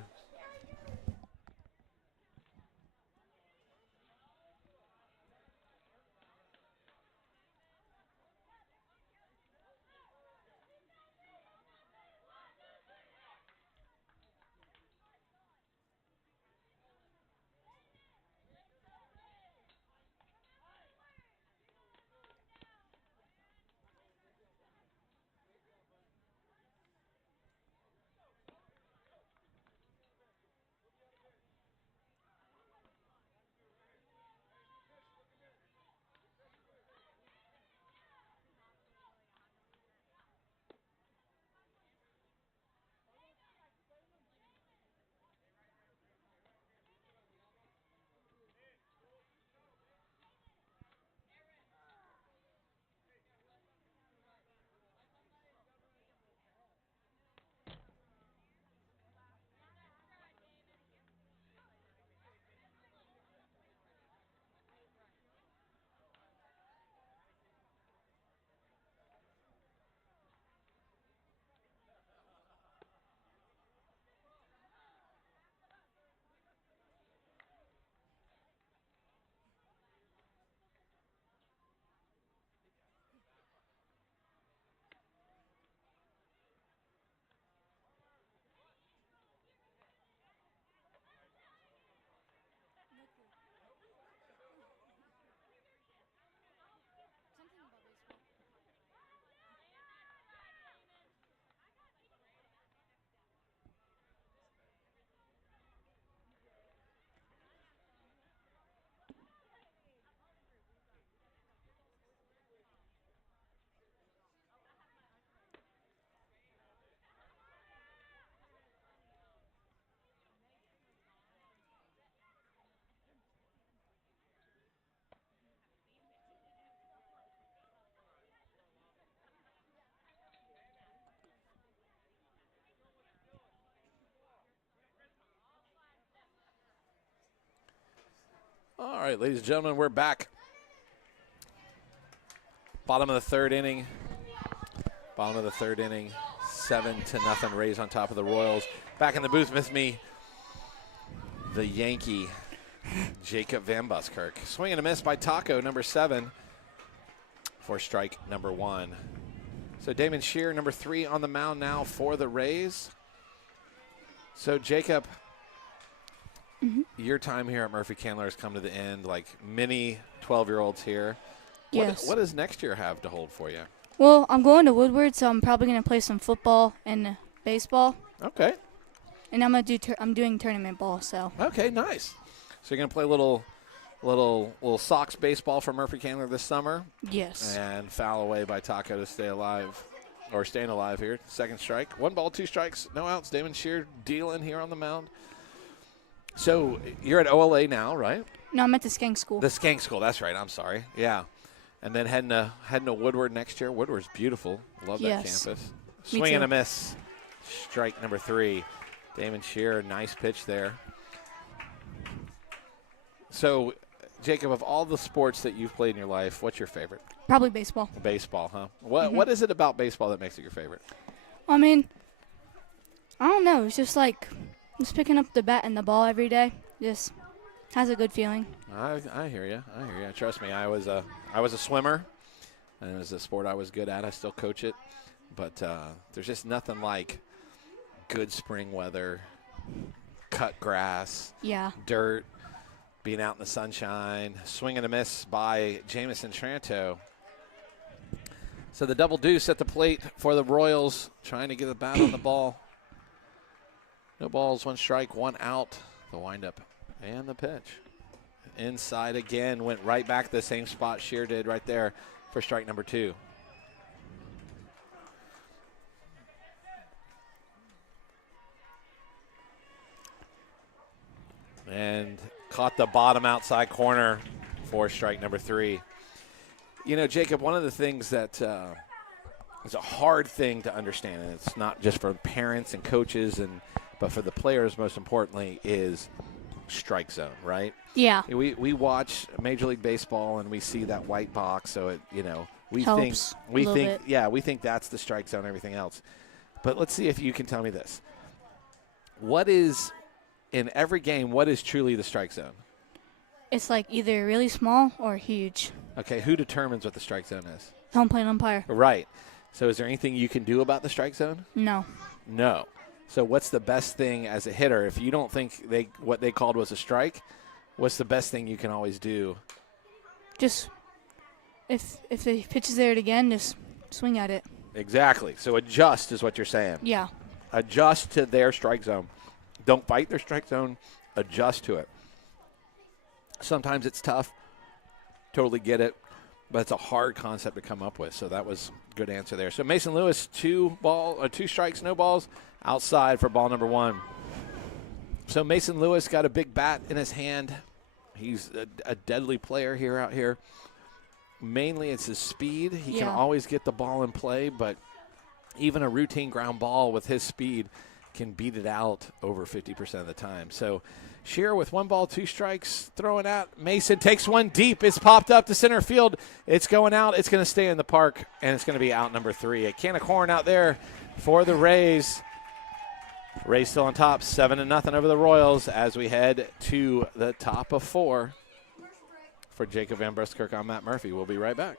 All right, ladies and gentlemen, we're back. Bottom of the 3rd inning. 7-0 Rays on top of the Royals. Back in the booth with me, the Yankee, Jacob Van Buskirk. Swing and a miss by Taco, number 7, for strike number 1. So Damon Shear, number 3 on the mound now for the Rays. So Jacob, your time here at Murphey Candler has come to the end, like many 12-year-olds here. Yes. What does next year have to hold for you? Well, I'm going to Woodward, so I'm probably going to play some football and baseball. Okay. And I'm I'm doing tournament ball, so. Okay, nice. So you're going to play little Sox baseball for Murphy Candler this summer? Yes. And foul away by Taco to stay alive, or staying alive here. 2nd strike. 1 ball, 2 strikes, no outs. Damon Shear dealing here on the mound. So you're at OLA now, right? No, I'm at the Skank School. The Skank School, that's right. I'm sorry. Yeah. And then heading to Woodward next year. Woodward's beautiful. Love that Yes. campus. Me Swing and too. a miss. Strike number 3. Damon Shear, nice pitch there. So Jacob, of all the sports that you've played in your life, what's your favorite? Probably baseball. Baseball, huh? What is it about baseball that makes it your favorite? I mean, I don't know. It's just like just picking up the bat and the ball every day. Just has a good feeling. I hear you. I hear you. Trust me, I was a swimmer, and it was a sport I was good at. I still coach it, but there's just nothing like good spring weather, cut grass, Yeah. dirt, being out in the sunshine, swing and a miss by Jamison Tranto. So the double deuce at the plate for the Royals, trying to get the bat on the ball. No balls, 1 strike, 1 out. The windup and the pitch. Inside again, went right back to the same spot Shear did right there for strike number 2. And caught the bottom outside corner for strike number 3. You know, Jacob, one of the things that is a hard thing to understand, and it's not just for parents and coaches, but for the players most importantly, is strike zone, right? Yeah. We watch Major League Baseball and we see that white box, so it, we Helps think we think that's the strike zone and everything else. But let's see if you can tell me this. What is in every game, what is truly the strike zone? It's like either really small or huge. Okay, who determines what the strike zone is? Home plate umpire. Right. So is there anything you can do about the strike zone? No. No. So what's the best thing as a hitter? If you don't think what they called was a strike, what's the best thing you can always do? Just if the pitch is there again, just swing at it. Exactly. So adjust is what you're saying. Yeah. Adjust to their strike zone. Don't fight their strike zone. Adjust to it. Sometimes it's tough. Totally get it. But it's a hard concept to come up with. So that was a good answer there. So Mason Lewis, 2 strikes, no balls, outside for ball number 1. So Mason Lewis got a big bat in his hand. He's a deadly player out here. Mainly it's his speed. He can always get the ball in play, but even a routine ground ball with his speed can beat it out over 50% of the time. So Shear with 1 ball, 2 strikes, throwing out. Mason takes one deep. It's popped up to center field. It's going out. It's going to stay in the park, and it's going to be out number 3. A can of corn out there for the Rays. Rays still on top, 7-0 over the Royals as we head to the top of 4. For Jacob Van Buskirk, I'm Matt Murphy. We'll be right back.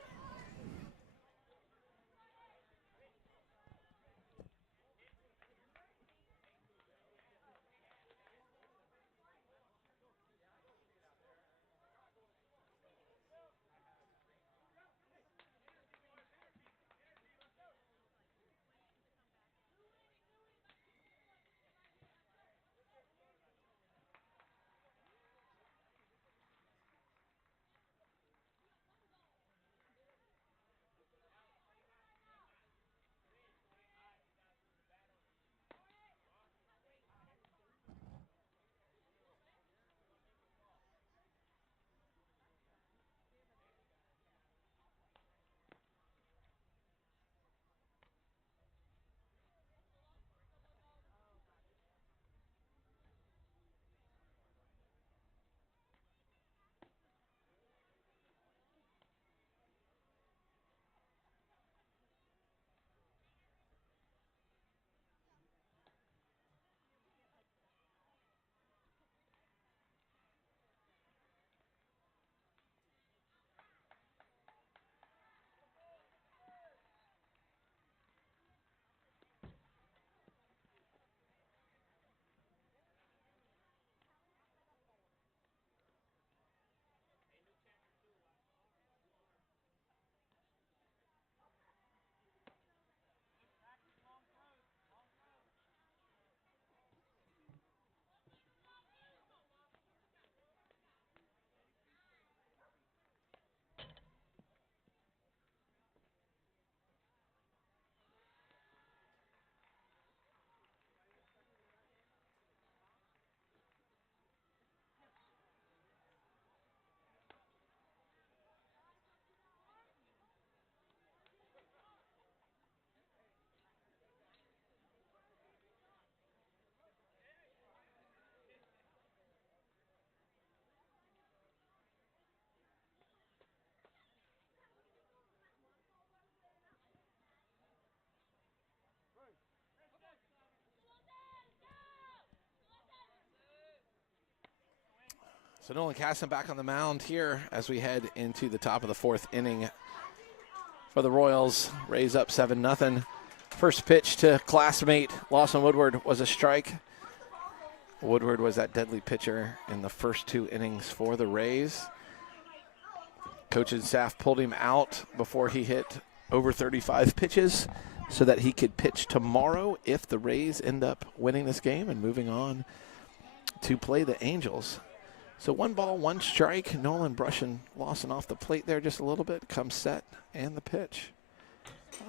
So Nolan Casson back on the mound here as we head into the top of the 4th inning for the Royals. Rays up 7-0. First pitch to classmate Lawson Woodward was a strike. Woodward was that deadly pitcher in the first 2 innings for the Rays. Coach and staff pulled him out before he hit over 35 pitches so that he could pitch tomorrow if the Rays end up winning this game and moving on to play the Angels. So 1 ball, 1 strike. Nolan brushing Lawson off the plate there just a little bit. Comes set and the pitch.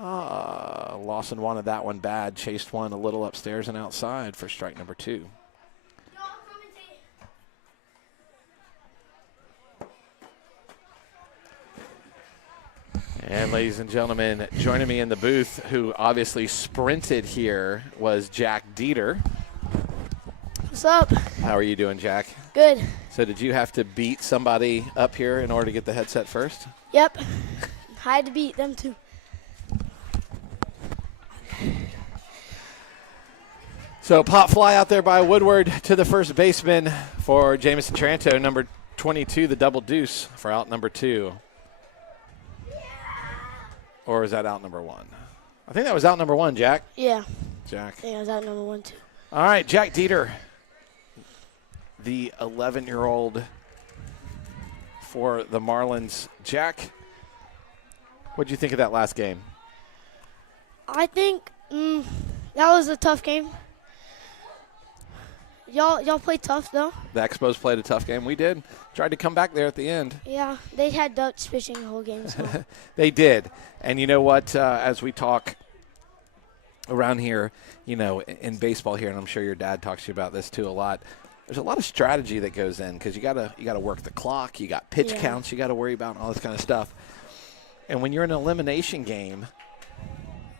Lawson wanted that one bad. Chased one a little upstairs and outside for strike number 2. And ladies and gentlemen, joining me in the booth, who obviously sprinted here, was Jack Dieter. What's up? How are you doing, Jack? Good. So did you have to beat somebody up here in order to get the headset first? Yep. I had to beat them too. So pop fly out there by Woodward to the first baseman for Jamison Taranto, number 22, the double deuce for out number 2. Or is that out number 1? I think that was out number 1, Jack. Yeah. Jack. Yeah, I was out number 1 too. All right, Jack Dieter, the 11-year-old for the Marlins. Jack, what did you think of that last game? I think that was a tough game. Y'all played tough though. The Expos played a tough game. We did. Tried to come back there at the end. Yeah, they had Dutch pitching the whole game. So. They did. And you know what? As we talk around here, you know, in baseball here, and I'm sure your dad talks to you about this too a lot, there's a lot of strategy that goes in because you gotta work the clock. You got pitch counts you got to worry about and all this kind of stuff. And when you're in an elimination game,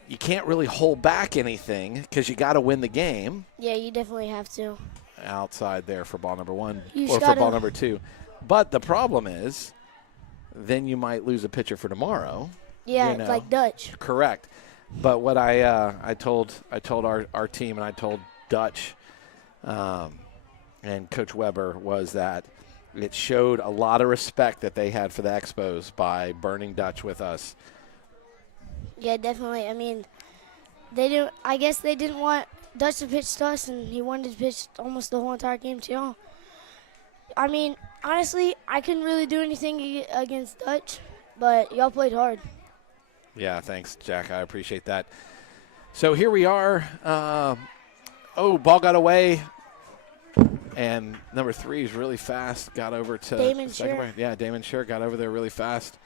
you can't really hold back anything because you got to win the game. Yeah, you definitely have to. Outside there for ball number 1 You or for ball number 2. But the problem is then you might lose a pitcher for tomorrow. Yeah, you know. like Dutch. Correct. But what I told our team and I told Dutch and Coach Weber was that it showed a lot of respect that they had for the Expos by burning Dutch with us. Yeah, definitely. I mean, I guess they didn't want Dutch to pitch to us, and he wanted to pitch almost the whole entire game to y'all. I mean, honestly, I couldn't really do anything against Dutch, but y'all played hard. Yeah, thanks, Jack. I appreciate that. So here we are. Ball got away. And number 3 is really fast. Got over to Damon second Scher. base. Yeah, Damon Scher got over there really fast.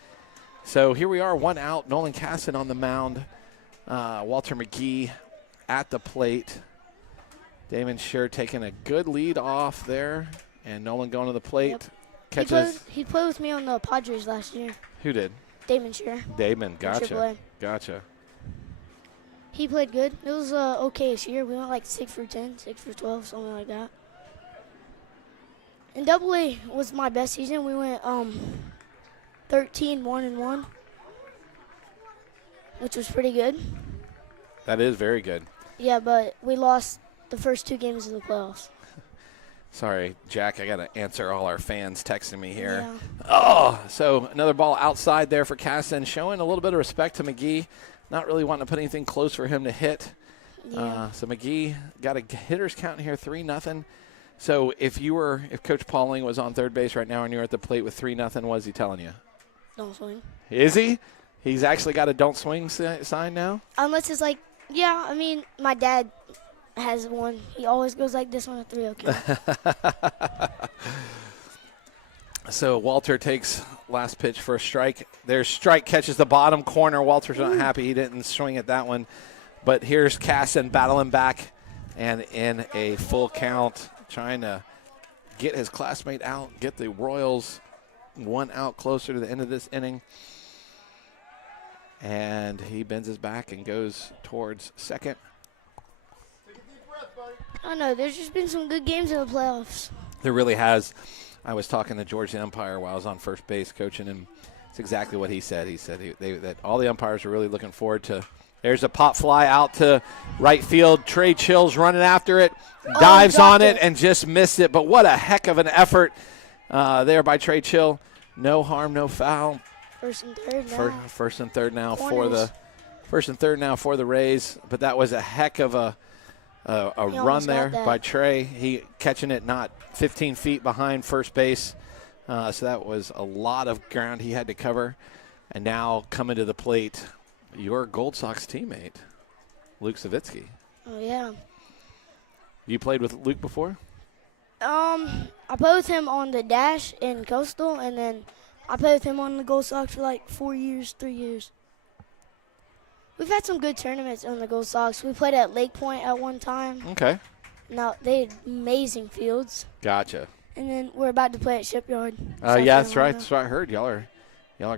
So here we are, 1 out. Nolan Casson on the mound. Walter McGee at the plate. Damon Scher taking a good lead off there. And Nolan going to the plate. Yep. Catches. He played with me on the Padres last year. Who did? Damon Scher. Damon. Gotcha. AAA. Gotcha. He played good. It was okay-ish year. We went like 6 for 10, 6 for 12, something like that. And AA was my best season. We went 13-1-1, which was pretty good. That is very good. Yeah, but we lost the first 2 games of the playoffs. Sorry, Jack, I got to answer all our fans texting me here. Yeah. So another ball outside there for Casson, showing a little bit of respect to McGee. Not really wanting to put anything close for him to hit. Yeah. So McGee got a hitter's count here, 3-0. So if Coach Pauling was on third base right now and you're at the plate with 3-0, what is he telling you? Don't swing. Is he? He's actually got a don't swing sign now? Unless it's like, yeah, I mean, my dad has one. He always goes like this on a 3-0 count. So Walter takes last pitch for a strike. There's strike, catches the bottom corner. Walter's not happy he didn't swing at that one. But here's Casson battling back and in a full count, trying to get his classmate out, get the Royals 1 out closer to the end of this inning. And he bends his back and goes towards second. Take a deep breath, buddy. I don't know. There's just been some good games in the playoffs. There really has. I was talking to George the umpire while I was on first base coaching him. It's exactly what he said. He said that all the umpires are really looking forward to. There's a pop fly out to right field. Trey Chills running after it, dives on it, and just missed it. But what a heck of an effort there by Trey Chill. No harm, no foul. First and third now. First and third now Corners. for the Rays. But that was a heck of a run almost there got that. by Trey. He catching it not 15 feet behind first base. So that was a lot of ground he had to cover. And now coming to the plate, your Gold Sox teammate, Luke Savitsky. Oh, yeah. You played with Luke before? I played with him on the Dash in Coastal, and then I played with him on the Gold Sox for like 3 years. We've had some good tournaments on the Gold Sox. We played at Lake Point at one time. Okay. Now, they had amazing fields. Gotcha. And then we're about to play at Shipyard. Yeah, that's right. That's what I heard. Y'all are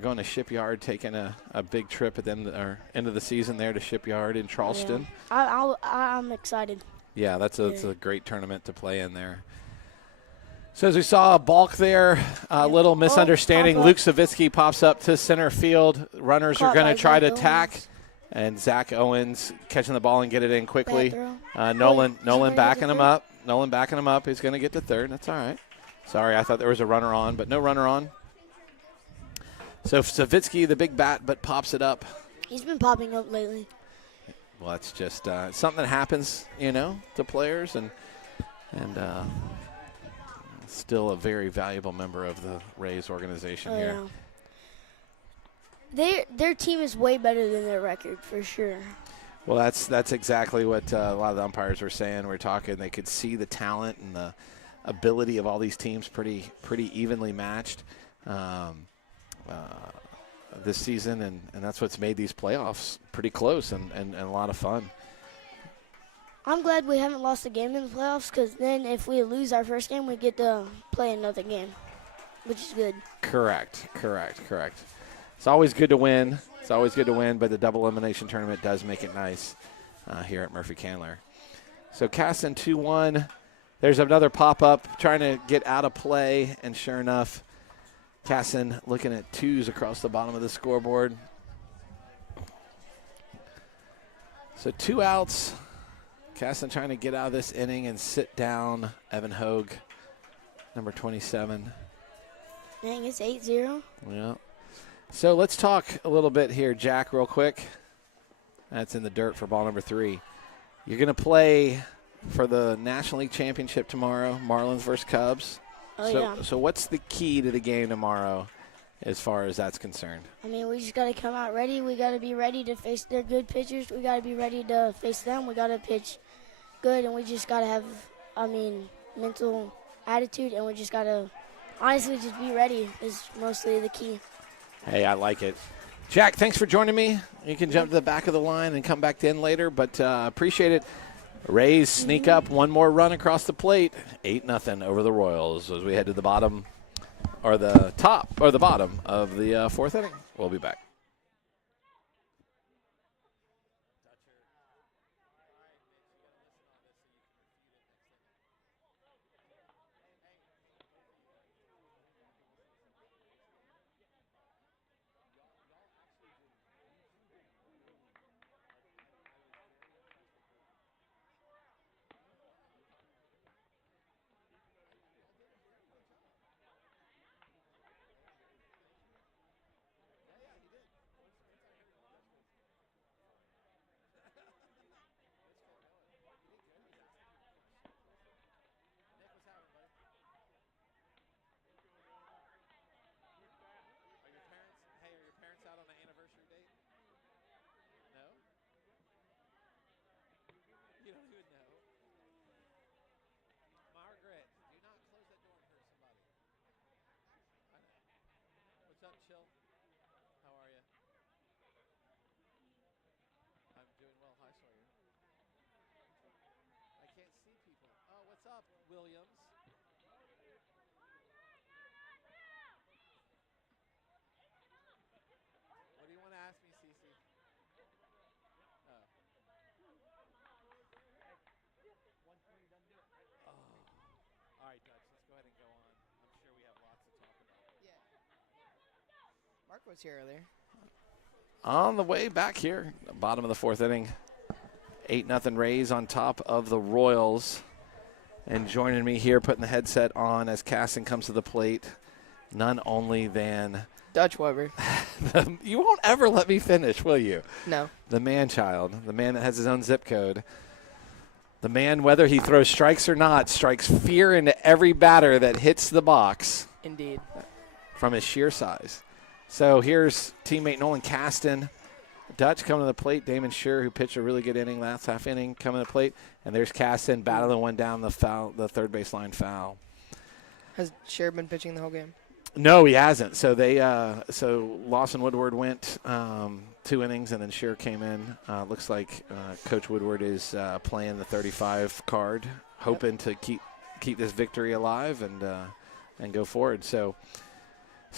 going to Shipyard, taking a big trip at the end of the season there to Shipyard in Charleston. Yeah. I'm excited. Yeah, that's a great tournament to play in there. So as we saw a balk there, a little misunderstanding. pop up. Luke Savitsky pops up to center field. Runners are Caught going by to try to Zach attack. Owens. And Zach Owens catching the ball and get it in quickly. Bad throw. Nolan Somebody backing get him to up. Nolan backing him up. He's going to get to third. That's all right. Sorry, I thought there was a runner on, but no runner on. So Savitsky, the big bat, but pops it up. He's been popping up lately. Well, that's just something that happens, to players, and still a very valuable member of the Rays organization Oh, here. yeah. Their team is way better than their record, for sure. Well, that's exactly what a lot of the umpires were saying. We're talking they could see the talent and the ability of all these teams pretty evenly matched this season, and that's what's made these playoffs pretty close and a lot of fun. I'm glad we haven't lost a game in the playoffs, because then if we lose our first game, we get to play another game, which is good. Correct. It's always good to win. But the double elimination tournament does make it nice here at Murphey Candler. So Casson 2-1. There's another pop-up trying to get out of play, and sure enough, Casson looking at twos across the bottom of the scoreboard. So 2 outs. Casson trying to get out of this inning and sit down Evan Hogue, number 27. Dang, it's 8-0. Yeah. So let's talk a little bit here, Jack, real quick. That's in the dirt for ball number 3. You're going to play for the National League Championship tomorrow, Marlins versus Cubs. So what's the key to the game tomorrow as far as that's concerned? I mean, we just got to come out ready. We got to be ready to face their good pitchers. We got to be ready to face them. We got to pitch good, and we just got to have, mental attitude, and we just got to honestly just be ready is mostly the key. Hey, I like it. Jack, thanks for joining me. You can jump to the back of the line and come back in later, but appreciate it. Rays sneak up one more run across the plate. 8-0 over the Royals as we head to the bottom of the 4th inning. We'll be back. Williams. What do you want to ask me, Cece? All right, Dutch, let's go ahead and go on. I'm sure we have lots to talk about. Yeah. Mark was here earlier. On the way back here, bottom of the 4th inning. 8-0 Rays on top of the Royals. And joining me here, putting the headset on as Caston comes to the plate, none only than Dutch Weber. you won't ever let me finish, will you? No. The man-child, the man that has his own zip code. The man, whether he throws strikes or not, strikes fear into every batter that hits the box. Indeed. From his sheer size. So here's teammate Nolan Caston. Dutch coming to the plate. Damon Scheer, who pitched a really good inning last half inning, coming to the plate. And there's Caston battling one down the third baseline foul. Has Scheer been pitching the whole game? No, he hasn't. So so Lawson Woodward went 2 innings, and then Scheer came in. Looks like Coach Woodward is playing the 35 card, hoping to keep this victory alive and go forward. So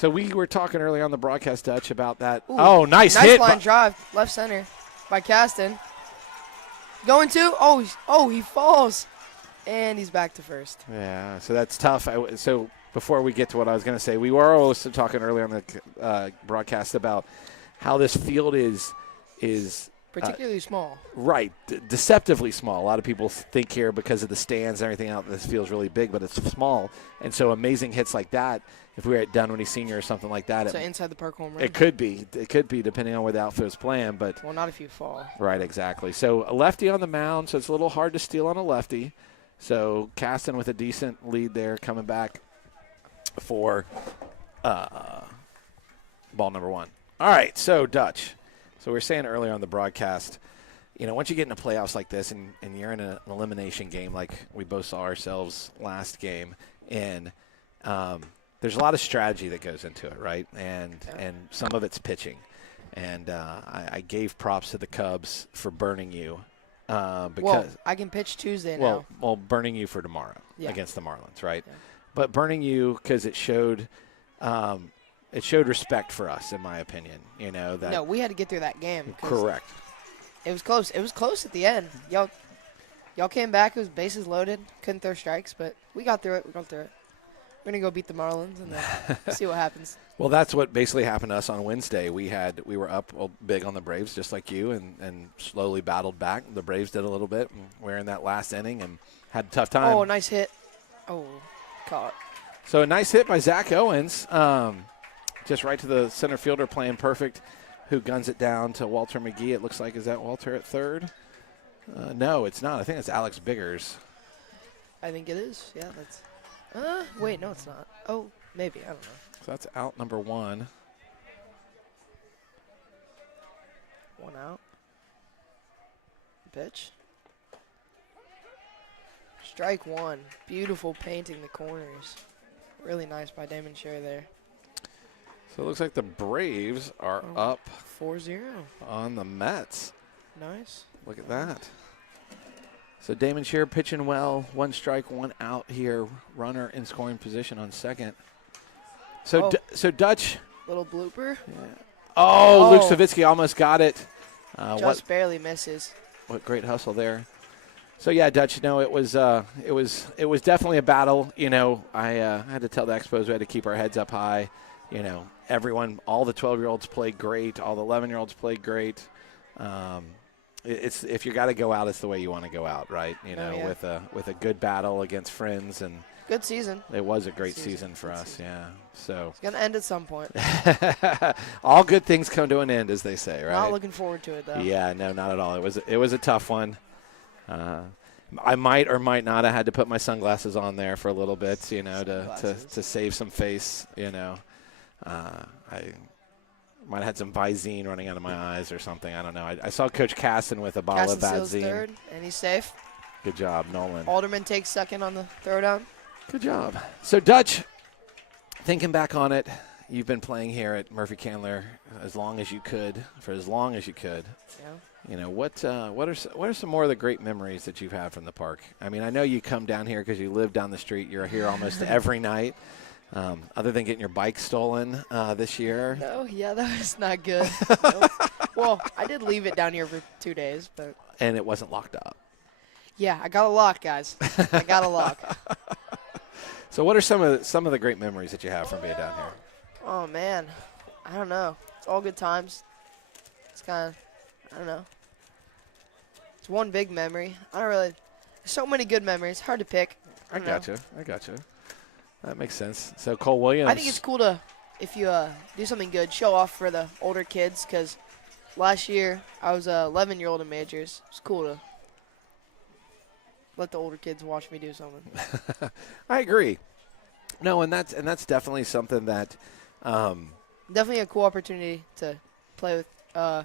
we were talking earlier on the broadcast, Dutch, about that. Ooh, oh, nice hit. Nice line drive, left center by Caston. Going to? Oh, he falls. And he's back to first. Yeah, so that's tough. So before we get to what I was going to say, we were also talking earlier on the broadcast about how this field is particularly small. Right, deceptively small. A lot of people think here because of the stands and everything else, this field's really big, but it's small. And so amazing hits like that, if we were at Dunwoody Senior or something like that. It's an inside the park home run. It could be, depending on where the outfield's playing. But well, not if you fall. Right, exactly. So a lefty on the mound, so it's a little hard to steal on a lefty. So Caston with a decent lead there, coming back for ball number 1. All right, so Dutch. So we were saying earlier on the broadcast, once you get into playoffs like this and you're in an elimination game like we both saw ourselves last game, and there's a lot of strategy that goes into it, right? And some of it's pitching. And I gave props to the Cubs for burning you. Because I can pitch Tuesday now. Well, burning you for tomorrow against the Marlins, right? Yeah. But burning you because it showed respect for us, in my opinion. That no, we had to get through that game. Correct. It was close. It was close at the end. Y'all came back. It was bases loaded. Couldn't throw strikes, but we got through it. We're gonna go beat the Marlins and then see what happens. Well, that's what basically happened to us on Wednesday. We were up big on the Braves, just like you, and slowly battled back. The Braves did a little bit. And we're in that last inning and had a tough time. Oh, nice hit. Oh, caught. So a nice hit by Zach Owens, just right to the center fielder, playing perfect, who guns it down to Walter McGee. It looks like, is that Walter at third? No, it's not. I think it's Alex Biggers. I think it is. Yeah, that's. Wait, no, it's not. Oh, maybe. I don't know. So that's out number 1. 1 out. Pitch. Strike 1. Beautiful painting the corners. Really nice by Damon Scheer there. So it looks like the Braves are up 4-0 on the Mets. Nice. Look at that. So Damon Scheer pitching well. 1 strike, 1 out here. Runner in scoring position on second. So so Dutch. Little blooper. Yeah. Oh, Luke Savitsky almost got it. Just barely misses. What great hustle there. So yeah, Dutch. It was definitely a battle. I had to tell the Expos we had to keep our heads up high. Everyone, all the 12-year-olds played great. All the 11-year-olds played great. It's if you got to go out, it's the way you want to go out, right? With a good battle against friends, and good season. It was a great season for us, yeah. So it's gonna end at some point. all good things come to an end, as they say, right? Not looking forward to it though. Yeah, no, not at all. It was a tough one. I might or might not have had to put my sunglasses on there for a little bit, to save some face. I might have had some Visine running out of my eyes or something. I don't know. I saw Coach Caston with a bottle of Caston Visine. third, and he's safe. Good job, Nolan. Alderman takes second on the throwdown. Good job. So, Dutch, thinking back on it, you've been playing here at Murphey Candler for as long as you could. Yeah. What are some more of the great memories that you've had from the park? I mean, I know you come down here because you live down the street. You're here almost every night. Other than getting your bike stolen this year. No, yeah, that was not good. Nope. Well, I did leave it down here for 2 days, but. And it wasn't locked up. Yeah, I got a lock, guys. I got a lock. So, what are some of the great memories that you have from being down here? Oh man, I don't know. It's all good times. It's kind of, I don't know. It's one big memory. I don't really. So many good memories. Hard to pick. I don't know. gotcha. That makes sense. So Cole Williams. I think it's cool to, if you do something good, show off for the older kids. Because last year I was a 11-year-old in majors. It's cool to let the older kids watch me do something. I agree. No, and that's definitely something that. Definitely a cool opportunity to play with. I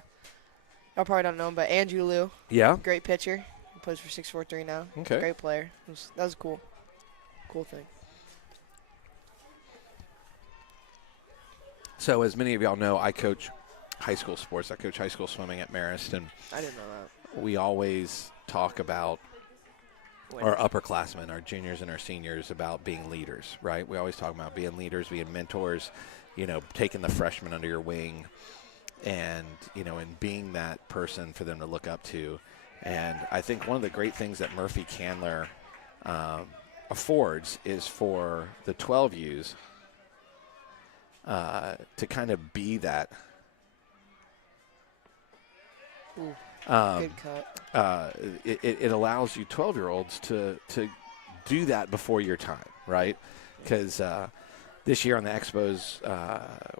probably don't know him, but Andrew Liu, Yeah. great pitcher. He plays for 643 now. Okay. Great player. That was cool. Cool thing. So as many of y'all know, I coach high school sports. I coach high school swimming at Marist, and I didn't know that. we always talk about Wait. our upperclassmen, our juniors and our seniors, about being leaders, right? We always talk about being leaders, being mentors, taking the freshmen under your wing and being that person for them to look up to. And I think one of the great things that Murphey Candler affords is for the 12Us to kind of be that. Ooh, good cut. It allows you 12-year-olds to do that before your time, right? Because this year on the Expos,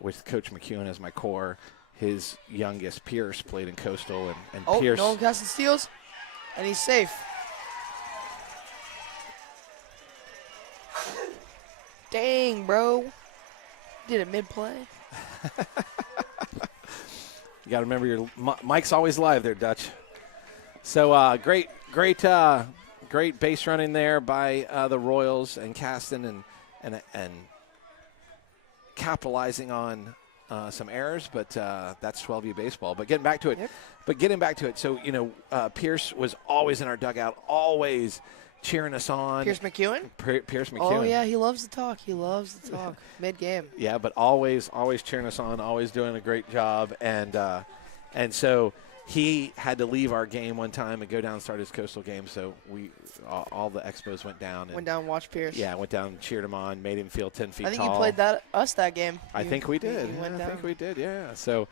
with Coach McEwen as my core, his youngest, Pierce, played in Coastal, and Pierce. Nolan Caston steals, and he's safe. Dang, bro. Did it mid-play. You got to remember your mic's always live there, Dutch. So great base running there by the Royals and Caston and capitalizing on some errors, but that's 12U baseball. But getting back to it, so Pierce was always in our dugout, always cheering us on. Pierce McEwen? Pierce McEwen. Oh, yeah, he loves to talk. Mid-game. Yeah, but always cheering us on, always doing a great job. And so he had to leave our game one time and go down and start his Coastal game. So all the Expos went down. Went down and watched Pierce. Yeah, went down, cheered him on, made him feel 10 feet tall. I think you played us that game. I think we did. He went I down. think we did, yeah. So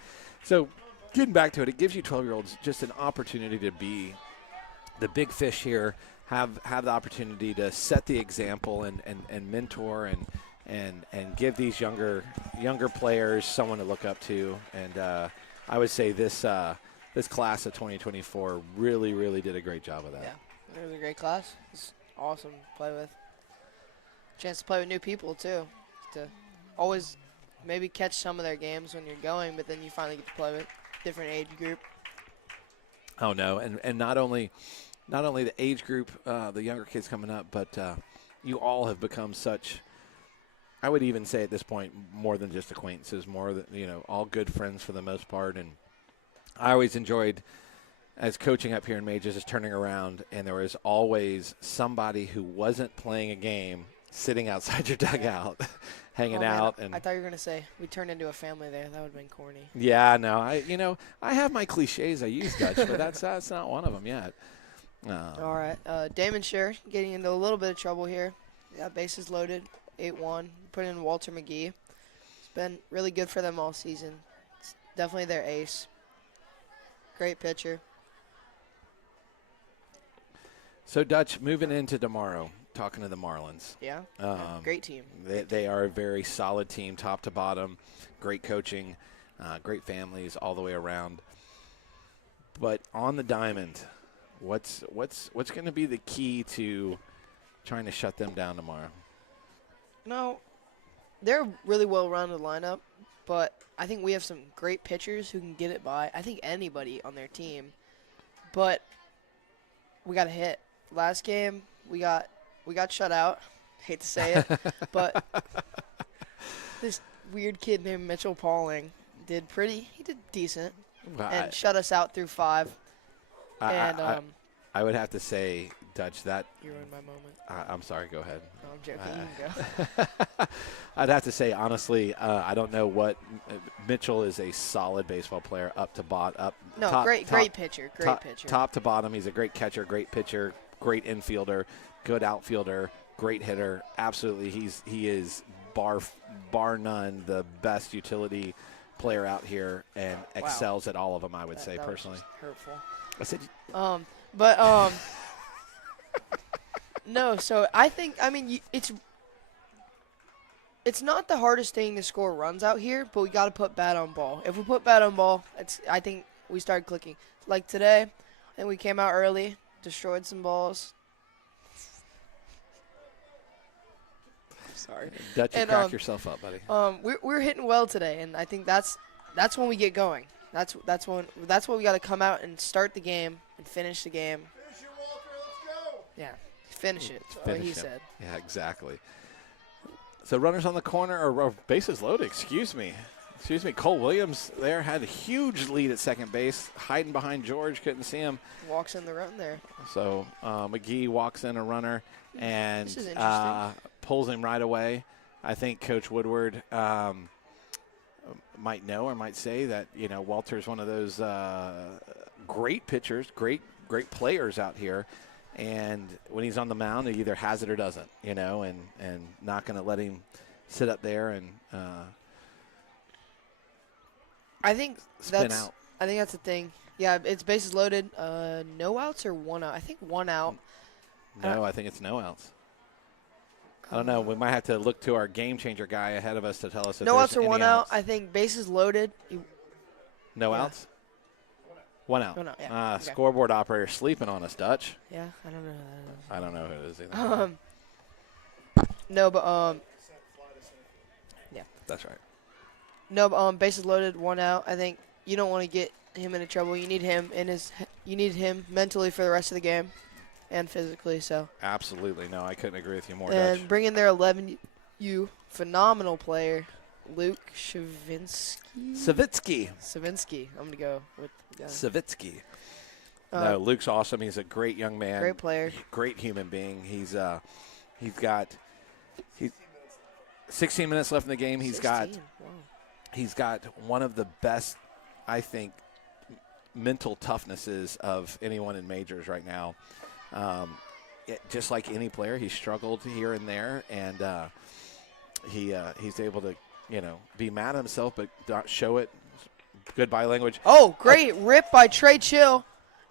getting back to it, it gives you 12-year-olds just an opportunity to be the big fish here, have the opportunity to set the example and mentor and give these younger players someone to look up to. And I would say this class of 2024 really did a great job of that. Yeah, it was a great class. It's awesome to play with. Chance to play with new people, too. To always maybe catch some of their games when you're going, but then you finally get to play with different age group. Oh, no, and not only the age group, the younger kids coming up, but you all have become such, I would even say at this point, more than just acquaintances, more than, all good friends for the most part. And I always enjoyed, as coaching up here in Majors, is turning around, and there was always somebody who wasn't playing a game sitting outside your dugout, hanging out. And I thought you were going to say we turned into a family there. That would have been corny. Yeah, no, I have my cliches I use, Dutch, but that's not one of them yet. All right. Damon Scher getting into a little bit of trouble here. Yeah, bases loaded, 8-1. Put in Walter McGee. It's been really good for them all season. It's definitely their ace. Great pitcher. So, Dutch, moving into tomorrow, talking to the Marlins. Yeah, great team. They are a very solid team, top to bottom. Great coaching, great families all the way around. But on the diamond, what's going to be the key to trying to shut them down tomorrow? No, they're a really well-rounded lineup, but I think we have some great pitchers who can get it by, I think, anybody on their team. But we got to hit. Last game, we got shut out. Hate to say it, but this weird kid named Mitchell Pauling he did decent, and shut us out through 5. I would have to say, Dutch, that You ruined my moment. I'm sorry. Go ahead. No, I'm joking. You can go. I'd have to say, honestly, I don't know what Mitchell is a solid baseball player, up to bottom. No, great pitcher. Great pitcher. Top to bottom, he's a great catcher, great pitcher, great infielder, good outfielder, great hitter. Absolutely, he is bar none the best utility player out here, and excels at all of them. I would say that personally. Was just hurtful. I said, No, so I think it's not the hardest thing to score runs out here, but we got to put bat on ball. If we put bat on ball, I think we start clicking. Like today, I think we came out early, destroyed some balls. Sorry. Dutch, you And, crack yourself up, buddy. We're hitting well today, and I think that's when we get going. That's when we got to come out and start the game and finish the game. Finish it, Walter. Let's go. Yeah, finish it. That's what he Finish it. said. Yeah, exactly. So runners on the corner, or bases loaded, excuse me. Cole Williams there had a huge lead at second base, hiding behind George, couldn't see him. Walks in the run there. So McGee walks in a runner and This is interesting. pulls him right away. I think Coach Woodward might know or might say that, Walter's one of those great pitchers, great players out here. And when he's on the mound, he either has it or doesn't, and not going to let him sit up there and I think spin that's out. I think that's the thing. Yeah, it's bases loaded. No outs or 1 out. I think 1 out. No, I think it's no outs. I don't know. We might have to look to our game changer guy ahead of us to tell us if No there's outs or any 1 out. outs. I think bases loaded. No yeah. outs? 1 out. 1 out, yeah. Okay. Scoreboard operator sleeping on us, Dutch. Yeah, I don't know who that is. I don't know who it is either. No, but That's right. no, but bases loaded, 1 out. I think you don't want to get him into trouble. You need him you need him mentally for the rest of the game, and physically. So. Absolutely. No, I couldn't agree with you more, And Dutch. bring in their 11U phenomenal player, Luke Savitsky. Savitsky. I'm gonna go with the guy. Savitsky. Uh, No, Luke's awesome. He's a great young man. Great player. Great human being. He's 16 minutes left in the game. He's 16. Wow. He's got one of the best, I think, mental toughnesses of anyone in majors right now. Just like any player, he struggled here and there, and he's able to, be mad at himself, but not show it. Good body language. Oh, great rip by Trey Chill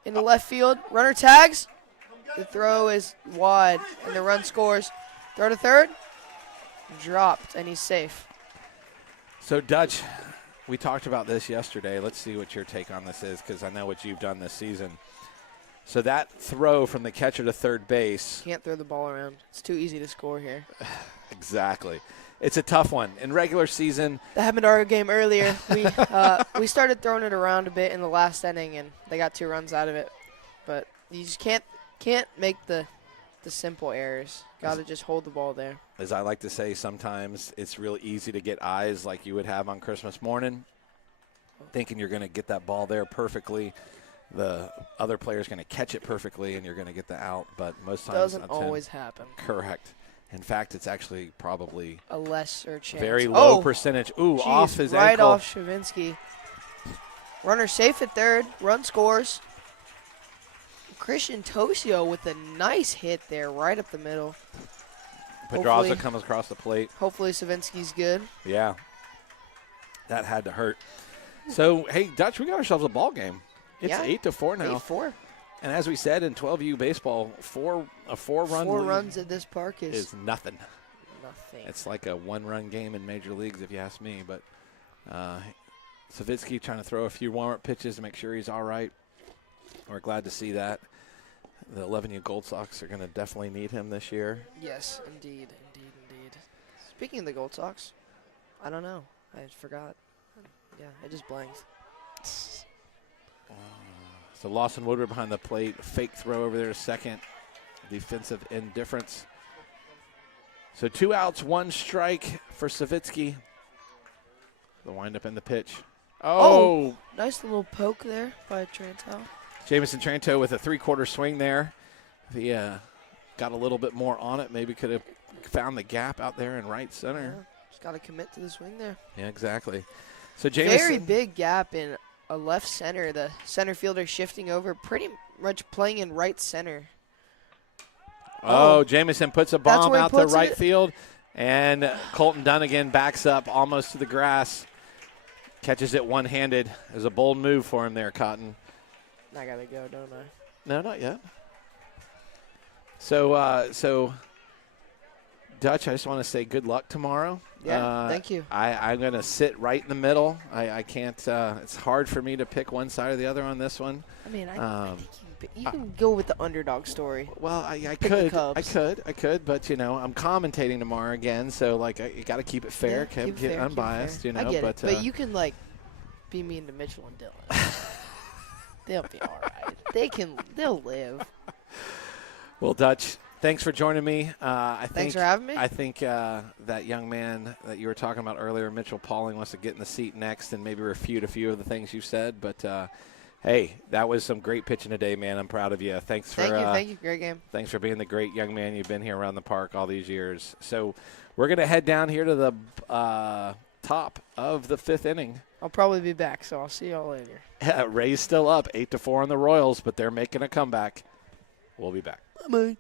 in the left field. Runner tags. The throw is wide, and the run scores. Throw to third. Dropped, and he's safe. So, Dutch, we talked about this yesterday. Let's see what your take on this is, because I know what you've done this season. So that throw from the catcher to third base. Can't throw the ball around. It's too easy to score here. Exactly. It's a tough one. In regular season. That happened to our game earlier. We started throwing it around a bit in the last inning, and they got 2 runs out of it. But you just can't make the simple errors. Got to just hold the ball there. As I like to say, sometimes it's real easy to get eyes like you would have on Christmas morning, thinking you're going to get that ball there perfectly. The other player's going to catch it perfectly, and you're going to get the out. But most times Doesn't always happen. Correct. In fact, it's actually probably A lesser chance. very low Oh, percentage. Ooh, geez, off his right ankle. off Shavinsky. Runner safe at third. Run scores. Christian Tosio with a nice hit there, right up the middle. Pedraza hopefully- comes across the plate. Hopefully Savinsky's good. Yeah. That had to hurt. So, hey, Dutch, we got ourselves a ball game. It's Yeah. 8-4 now. 8-4. And as we said in 12U baseball, a four-run Four lead runs at this park is nothing. nothing. It's like a one-run game in major leagues, if you ask me. But Savitsky trying to throw a few warm-up pitches to make sure he's all right. We're glad to see that. The 11U Gold Sox are going to definitely need him this year. Yes, indeed. Speaking of the Gold Sox, I don't know. I forgot. Yeah, I just blanked. So Lawson Woodward behind the plate. Fake throw over there to second. Defensive indifference. So 2 outs, 1 strike for Savitsky. The windup and the pitch. Oh! Nice little poke there by Trantow. Jamison Trantow with a 3/4 swing there. If he got a little bit more on it, maybe could have found the gap out there in right center. Yeah, just got to commit to the swing there. Yeah, exactly. So Jamison. Very big gap in a left center. The center fielder shifting over, pretty much playing in right center. Oh, Jamison puts a bomb where he out to puts right it. field, and Colton Dunnigan backs up almost to the grass. Catches it one-handed. There's a bold move for him there, Cotton. I got to go, don't I? No, not yet. So Dutch, I just want to say good luck tomorrow. Yeah, thank you. I'm going to sit right in the middle. I can't it's hard for me to pick one side or the other on this one. I mean, I think you can go with the underdog story. Well, I Pick the Cubs. I could, but I'm commentating tomorrow again, so like you got to keep it fair, Yeah, keep keep it it fair, unbiased, I get but it. But you can like be mean to Mitchell and Dylan. They'll be all right. They'll live. Well, Dutch, thanks for joining me. Thanks for having me. I think that young man that you were talking about earlier, Mitchell Pauling, wants to get in the seat next and maybe refute a few of the things you said. But, hey, that was some great pitching today, man. I'm proud of you. Thank you. Great game. Thanks for being the great young man you've been here around the park all these years. So we're going to head down here to the top of the 5th inning. I'll probably be back, so I'll see y'all later. Rays still up 8-4 on the Royals, but they're making a comeback. We'll be back. Bye.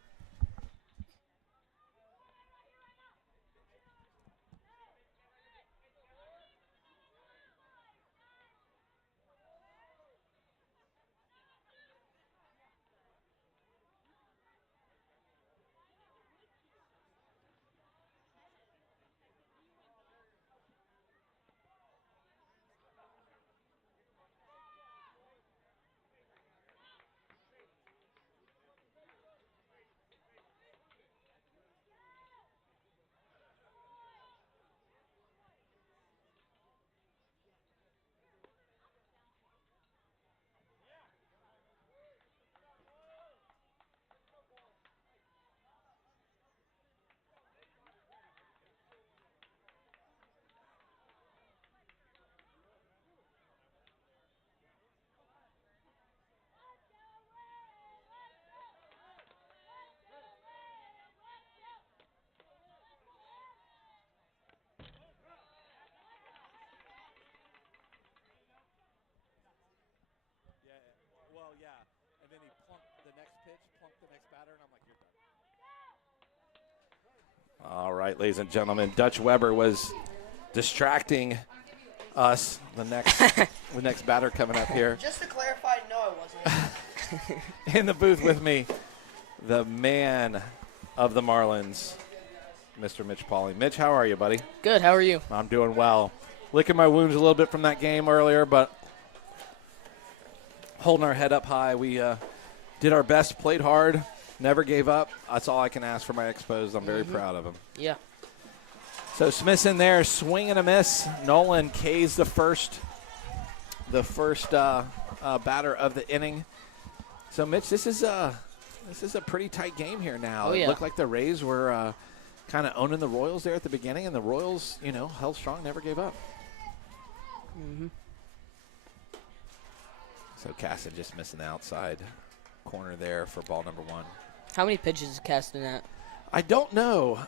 Well, yeah. And then he plunked the next pitch, plunked the next batter, and I'm like, you're done. All right, ladies and gentlemen, Dutch Weber was distracting us. The next batter coming up here. Just to clarify, no, I wasn't. In the booth with me, the man of the Marlins, Mr. Mitch Pauling. Mitch, how are you, buddy? Good. How are you? I'm doing well. Licking my wounds a little bit from that game earlier, but holding our head up high. We did our best, played hard, never gave up. That's all I can ask for my Expos. I'm very proud of them. Yeah. So Smith's in there, swing and a miss. Nolan K's the first batter of the inning. So Mitch, this is a pretty tight game here now. Oh, yeah. It looked like the Rays were kind of owning the Royals there at the beginning, and the Royals, held strong, never gave up. Mm-hmm. So Caston just missing the outside corner there for ball number 1. How many pitches is Caston at? I don't know.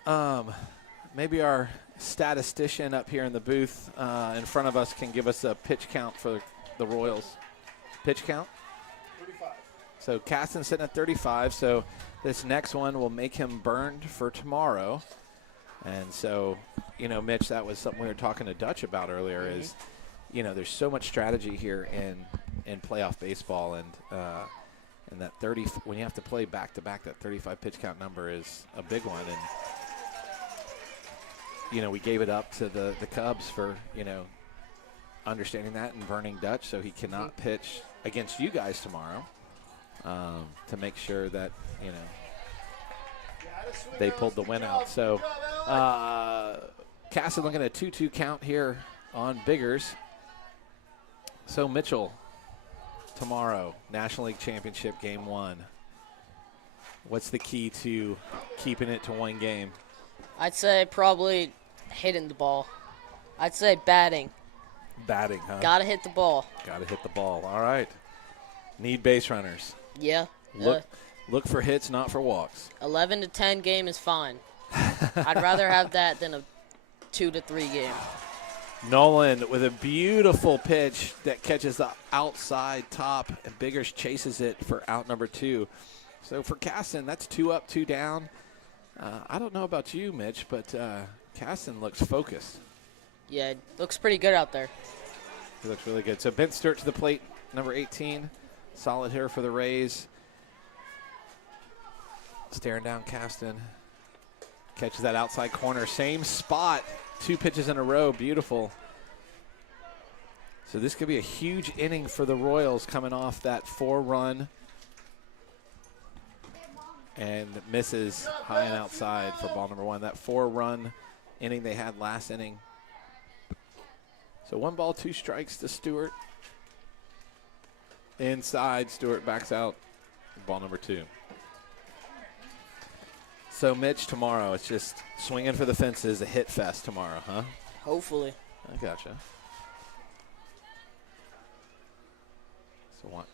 Maybe our statistician up here in the booth in front of us can give us a pitch count for the Royals. Pitch count? 35. So Caston's sitting at 35. So this next one will make him burned for tomorrow. And so, Mitch, that was something we were talking to Dutch about earlier is, there's so much strategy here in playoff baseball, and that 30 when you have to play back to back, that 35 pitch count number is a big one. And we gave it up to the Cubs for understanding that and burning Dutch, so he cannot pitch against you guys tomorrow to make sure that they pulled the win out. So Caston looking at a 2-2 count here on Biggers. So Mitchell, tomorrow, National League Championship Game 1. What's the key to keeping it to one game? I'd say probably hitting the ball. I'd say batting. Batting, huh? Gotta hit the ball. Gotta hit the ball. All right. Need base runners. Yeah. Look for hits, not for walks. 11 to 10 game is fine. I'd rather have that than a 2 to 3 game. Nolan with a beautiful pitch that catches the outside top, and Biggers chases it for out number 2. So for Caston, that's 2 up, 2 down. I don't know about you, Mitch, but Caston looks focused. Yeah, it looks pretty good out there. He looks really good. So Ben Sturt to the plate, number 18. Solid hitter for the Rays. Staring down Caston. Catches that outside corner. Same spot. 2 pitches in a row. Beautiful. So this could be a huge inning for the Royals coming off that 4-run. And misses high and outside for ball number 1. That 4-run inning they had last inning. So 1 ball, 2 strikes to Stewart. Inside, Stewart backs out. Ball number 2. So, Mitch, tomorrow, it's just swinging for the fences, a hit fest tomorrow, huh? Hopefully. I gotcha. So, what?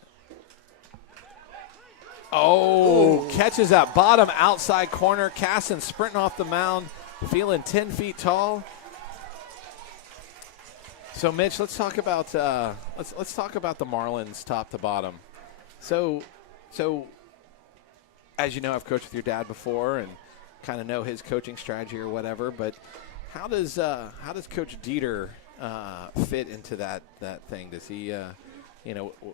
Oh, catches that bottom outside corner. Casson sprinting off the mound, feeling 10 feet tall. So, Mitch, let's talk about let's talk about the Marlins top to bottom. So, as you know, I've coached with your dad before and kind of know his coaching strategy or whatever. But how does Coach Dieter fit into that thing? Does he,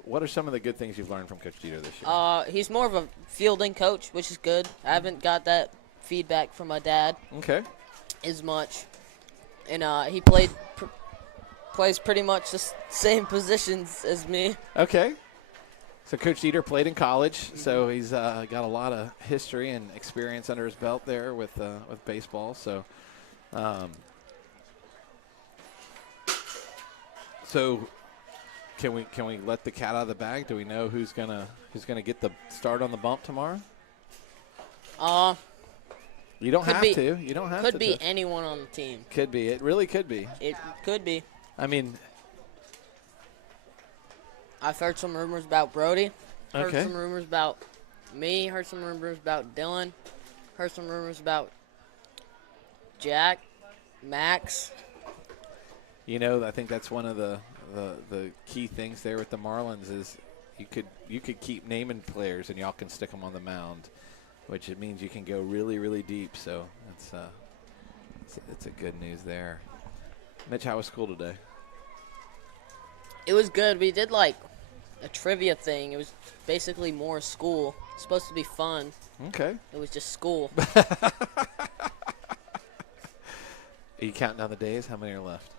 what are some of the good things you've learned from Coach Dieter this year? He's more of a fielding coach, which is good. I haven't got that feedback from my dad. Okay. As much, and he plays pretty much the same positions as me. Okay. So Coach Dieter played in college, so he's got a lot of history and experience under his belt there with baseball. So, can we let the cat out of the bag? Do we know who's gonna get the start on the bump tomorrow? You don't have to. You don't have to. Could be anyone on the team. Could be. It really could be. It could be. I mean, I've heard some rumors about Brody. Heard okay. some rumors about me. Heard some rumors about Dylan. Heard some rumors about Jack, Max. I think that's one of the key things there with the Marlins is you could keep naming players and y'all can stick them on the mound, which it means you can go really, really deep. So it's a good news there. Mitch, how was school today? It was good. We did like a trivia thing. It was basically more school. It's supposed to be fun. Okay. It was just school. Are you counting down the days? How many are left?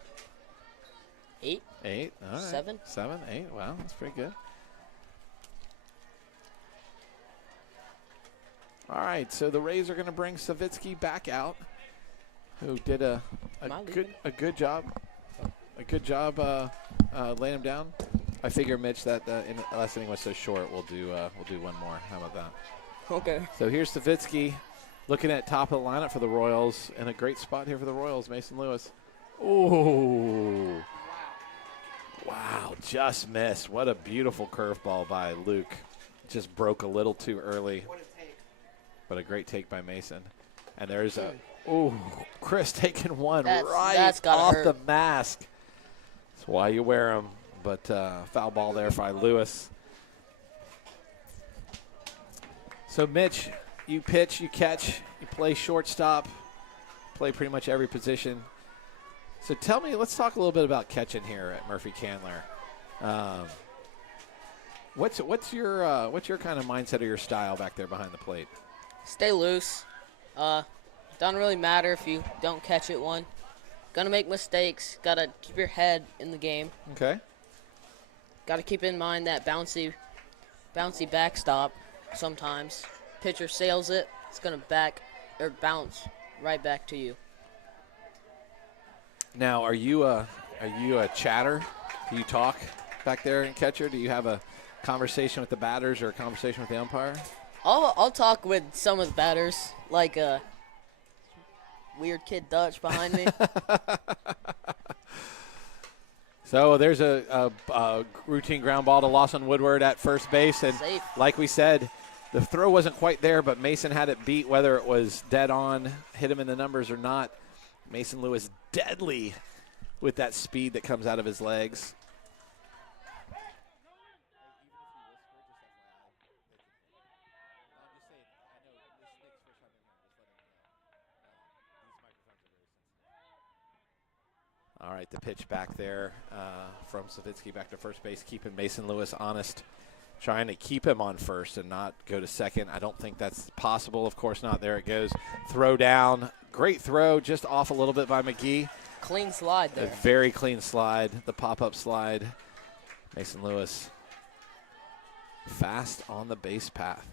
8. 8. All right. 7. 7, 8. Wow, that's pretty good. All right, so the Rays are going to bring Savitsky back out, who did a good job. A good job laying him down. I figure, Mitch, that in the last inning was so short. We'll do one more. How about that? Okay. So here's Savitsky looking at top of the lineup for the Royals, and a great spot here for the Royals. Mason Lewis. Ooh. Wow, just missed. What a beautiful curveball by Luke. Just broke a little too early. But a great take by Mason. And there's Chris taking one right off the mask. That's why you wear them. But foul ball there by Lewis. So, Mitch, you pitch, you catch, you play shortstop, play pretty much every position. So tell me, let's talk a little bit about catching here at Murphey Candler. What's your kind of mindset or your style back there behind the plate? Stay loose. Doesn't really matter if you don't catch it one. Gonna make mistakes. Gotta keep your head in the game. Okay. Gotta keep in mind that bouncy backstop sometimes. Pitcher sails it. It's gonna bounce right back to you. Now, are you a chatter? Do you talk back there in catcher? Do you have a conversation with the batters or a conversation with the umpire? I'll talk with some of the batters, like weird kid Dutch behind me. So there's a routine ground ball to Lawson Woodward at first base, and Safe. like we said, the throw wasn't quite there, but Mason had it beat, whether it was dead on, hit him in the numbers or not. Mason Lewis deadly with that speed that comes out of his legs. All right, the pitch back there from Savitsky back to first base, keeping Mason Lewis honest trying to keep him on first and not go to second. I don't think that's possible. Of course not. There it goes. Throw down. Great throw, just off a little bit by McGee. Clean slide A there. very clean slide, the pop-up slide. Mason Lewis fast on the base path.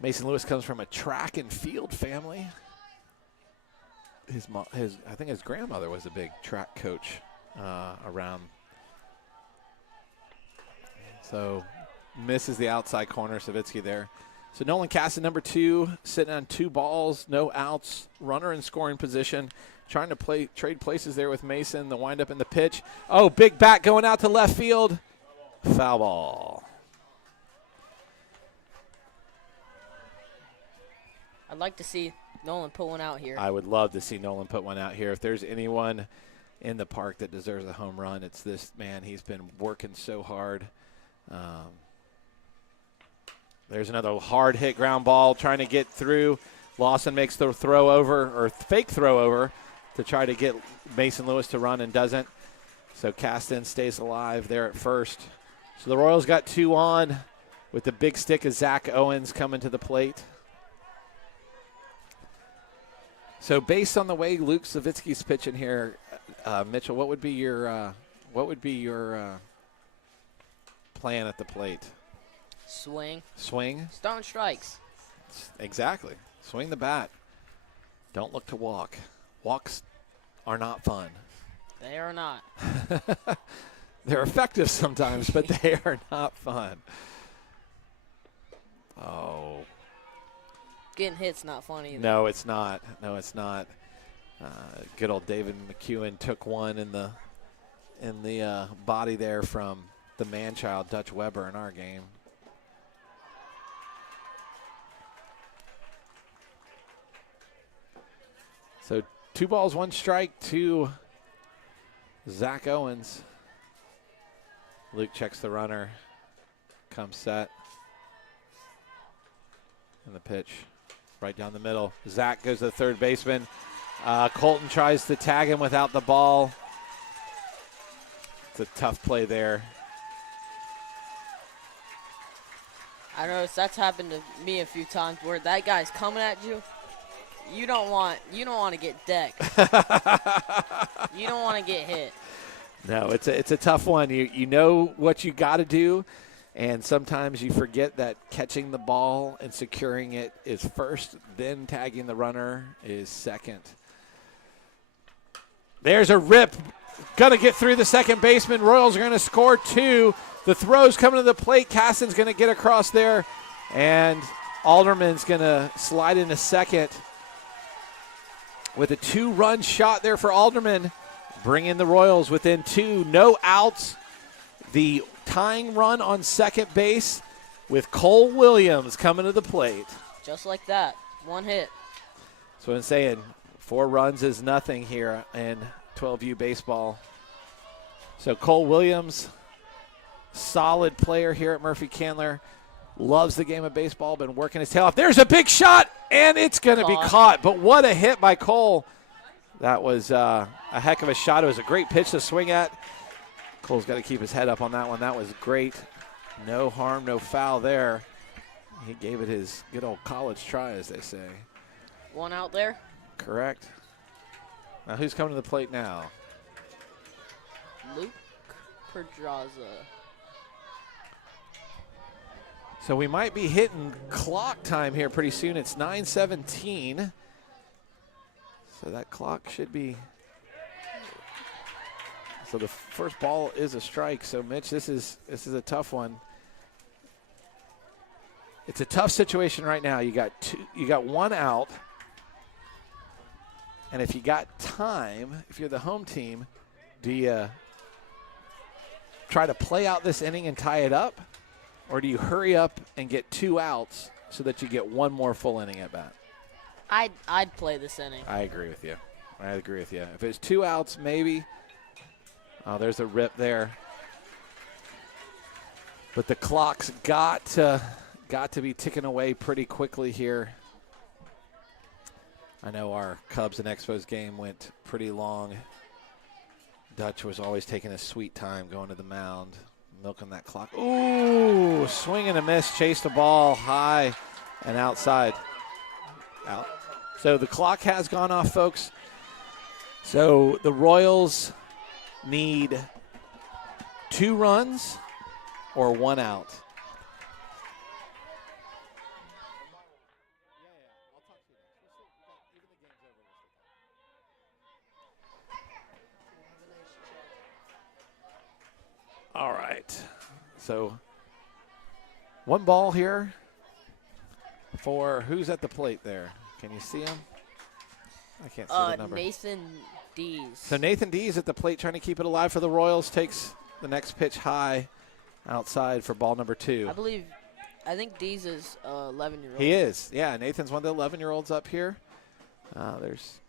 Mason Lewis comes from a track and field family. I think his grandmother was a big track coach around. So misses the outside corner, Savitsky there. So Nolan Casson, number 2, sitting on 2 balls, no outs, runner in scoring position, trying to trade places there with Mason. The windup in the pitch. Oh, big bat going out to left field. Foul ball. I'd like to see Nolan put one out here. I would love to see Nolan put one out here. If there's anyone in the park that deserves a home run, it's this man. He's been working so hard. There's another hard hit ground ball trying to get through. Lawson makes the throw over, or fake throw over, to try to get Mason Lewis to run and doesn't. So Caston stays alive there at first. So the Royals got 2 on with the big stick of Zach Owens coming to the plate. So based on the way Luke Savitsky's pitching here, Mitchell, what would be your plan at the plate? Swing. Swing? Throwing strikes. Exactly. Swing the bat. Don't look to walk. Walks are not fun. They are not. They're effective sometimes, but they are not fun. Oh. Getting hit's not fun either. No, it's not. No, it's not. Good old David McEwen took one in the body there from the man-child Dutch Weber in our game. So 2 balls, 1 strike to Zach Owens. Luke checks the runner. Comes set. And the pitch right down the middle. Zach goes to the third baseman. Colton tries to tag him without the ball. It's a tough play there. I noticed that's happened to me a few times where that guy's coming at you. You don't want to get decked. You don't want to get hit. No, it's a tough one. You know what you got to do, and sometimes you forget that catching the ball and securing it is first, then tagging the runner is second. There's a rip. Gonna get through the second baseman. Royals are gonna score 2. The throw's coming to the plate. Caston's gonna get across there, and Alderman's gonna slide into second with a 2-run shot there for Alderman. Bringing the Royals within 2. No outs. The tying run on second base with Cole Williams coming to the plate. Just like that. 1 hit. So I'm saying 4 runs is nothing here in 12U baseball. So Cole Williams, solid player here at Murphy Candler. Loves the game of baseball, been working his tail off. There's a big shot, and it's going to be caught. But what a hit by Cole. That was a heck of a shot. It was a great pitch to swing at. Cole's got to keep his head up on that one. That was great. No harm, no foul there. He gave it his good old college try, as they say. 1 out there. Correct. Now who's coming to the plate now? Luke Pedraza. So we might be hitting clock time here pretty soon. It's 9:17. So that clock should be. So the first ball is a strike. So Mitch, this is a tough one. It's a tough situation right now. You got 1 out. And if you got time, if you're the home team, do you try to play out this inning and tie it up? Or do you hurry up and get 2 outs so that you get 1 more full inning at bat? I'd play this inning. I agree with you. If it's 2 outs, maybe. Oh, there's a rip there. But the clock's got to be ticking away pretty quickly here. I know our Cubs and Expos game went pretty long. Dutch was always taking a sweet time going to the mound. milking that clock. Ooh, swing and a miss. Chased the ball high and outside. Out. So the clock has gone off, folks. So the Royals need 2 runs or 1 out. All right. So 1 ball here for who's at the plate there. Can you see him? I can't see the number. Nathan Dees. So Nathan Dees at the plate trying to keep it alive for the Royals. Takes the next pitch high outside for ball number 2. I think Dees is 11-year-old. He is. Yeah, Nathan's one of the 11-year-olds up here. There's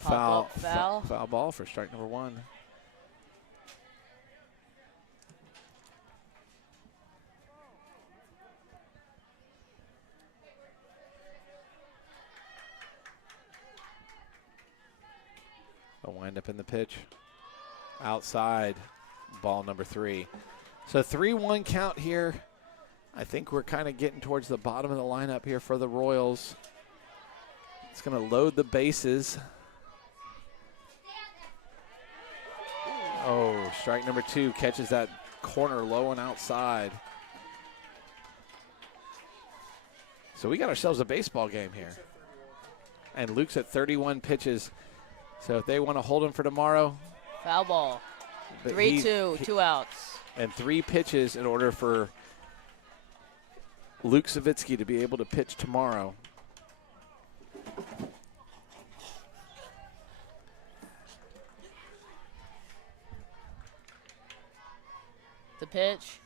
foul ball for strike number 1. A wind up in the pitch. Outside, ball number 3. So 3-1 count here. I think we're kind of getting towards the bottom of the lineup here for the Royals. It's going to load the bases. Oh, strike number 2 catches that corner low and outside. So we got ourselves a baseball game here. And Luke's at 31 pitches. So if they want to hold him for tomorrow. Foul ball. 3-2, 2 outs. And 3 pitches in order for Luke Savitsky to be able to pitch tomorrow. The pitch.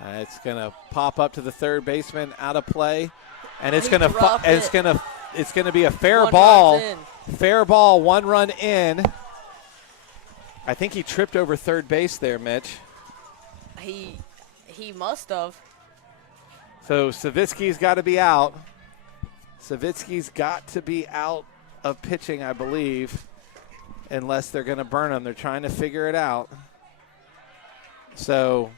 It's gonna pop up to the third baseman, out of play, and it's gonna be a fair 1 ball. run's in. Fair ball, 1 run in. I think he tripped over third base there, Mitch. He must have. So Savitsky's got to be out. Savitsky's got to be out of pitching, I believe, unless they're going to burn him. They're trying to figure it out. So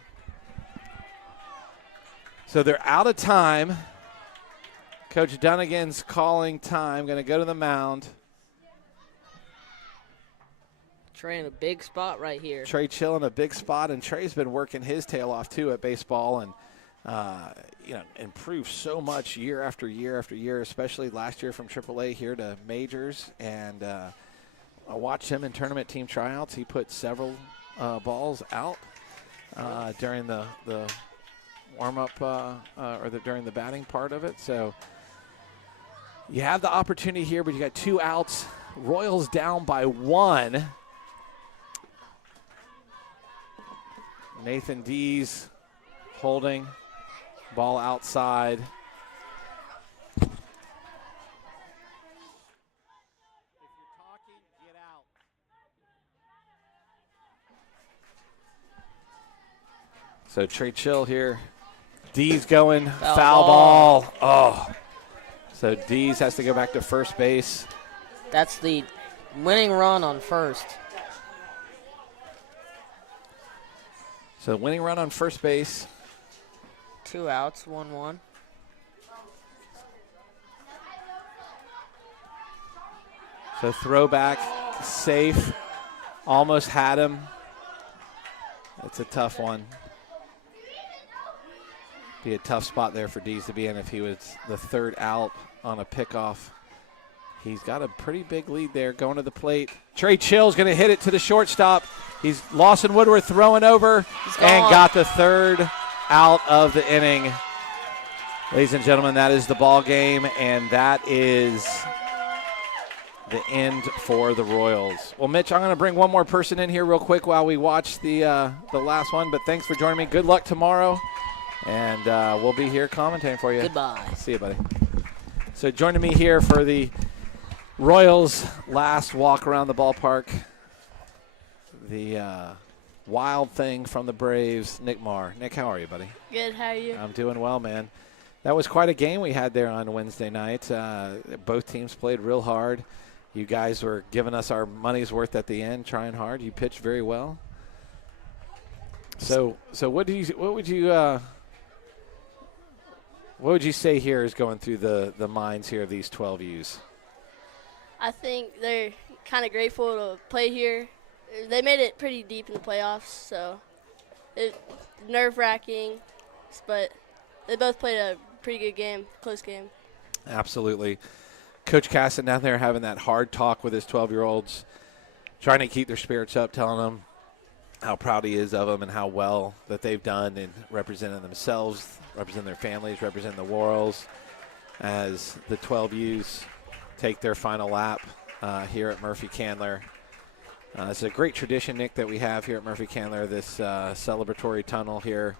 they're out of time. Coach Dunnigan's calling time. Going to go to the mound. Trey in a big spot right here. Trey Chill in a big spot, and Trey's been working his tail off too at baseball, and improved so much year after year after year, especially last year from AAA here to majors. And I watched him in tournament team tryouts. He put several balls out during the warm up during the batting part of it. So you have the opportunity here, but you got 2 outs. Royals down by 1. Nathan Dees holding, ball outside. If you're talking, get out. So Trey Chill here. Dees going, foul ball. Oh. So Dees has to go back to first base. That's the winning run on first. So winning run on first base. 2 outs, 1-1. So throwback, safe, almost had him. It's a tough one. Be a tough spot there for Dees to be in if he was the 3rd out on a pickoff. He's got a pretty big lead there going to the plate. Trey Chill's going to hit it to the shortstop. He's Lawson Woodworth throwing over and got the 3rd out of the inning. Ladies and gentlemen, that is the ball game, and that is the end for the Royals. Well, Mitch, I'm going to bring one more person in here real quick while we watch the last one, but thanks for joining me. Good luck tomorrow, and we'll be here commentating for you. Goodbye. See you, buddy. So joining me here for the Royals' last walk around the ballpark, the wild thing from the Braves, Nick Marr. Nick, how are you, buddy? Good, how are you? I'm doing well, man. That was quite a game we had there on Wednesday night. Both teams played real hard. You guys were giving us our money's worth at the end, trying hard. You pitched very well. So what would you say here is going through the minds here of these 12 U's? I think they're kind of grateful to play here. They made it pretty deep in the playoffs, so it nerve-wracking, but they both played a pretty good game, close game. Absolutely. Coach Casson down there having that hard talk with his 12-year-olds, trying to keep their spirits up, telling them how proud he is of them and how well that they've done in representing themselves, representing their families, representing the Royals as the 12 U's take their final lap here at Murphey Candler. It's a great tradition, Nick, that we have here at Murphey Candler, this celebratory tunnel here.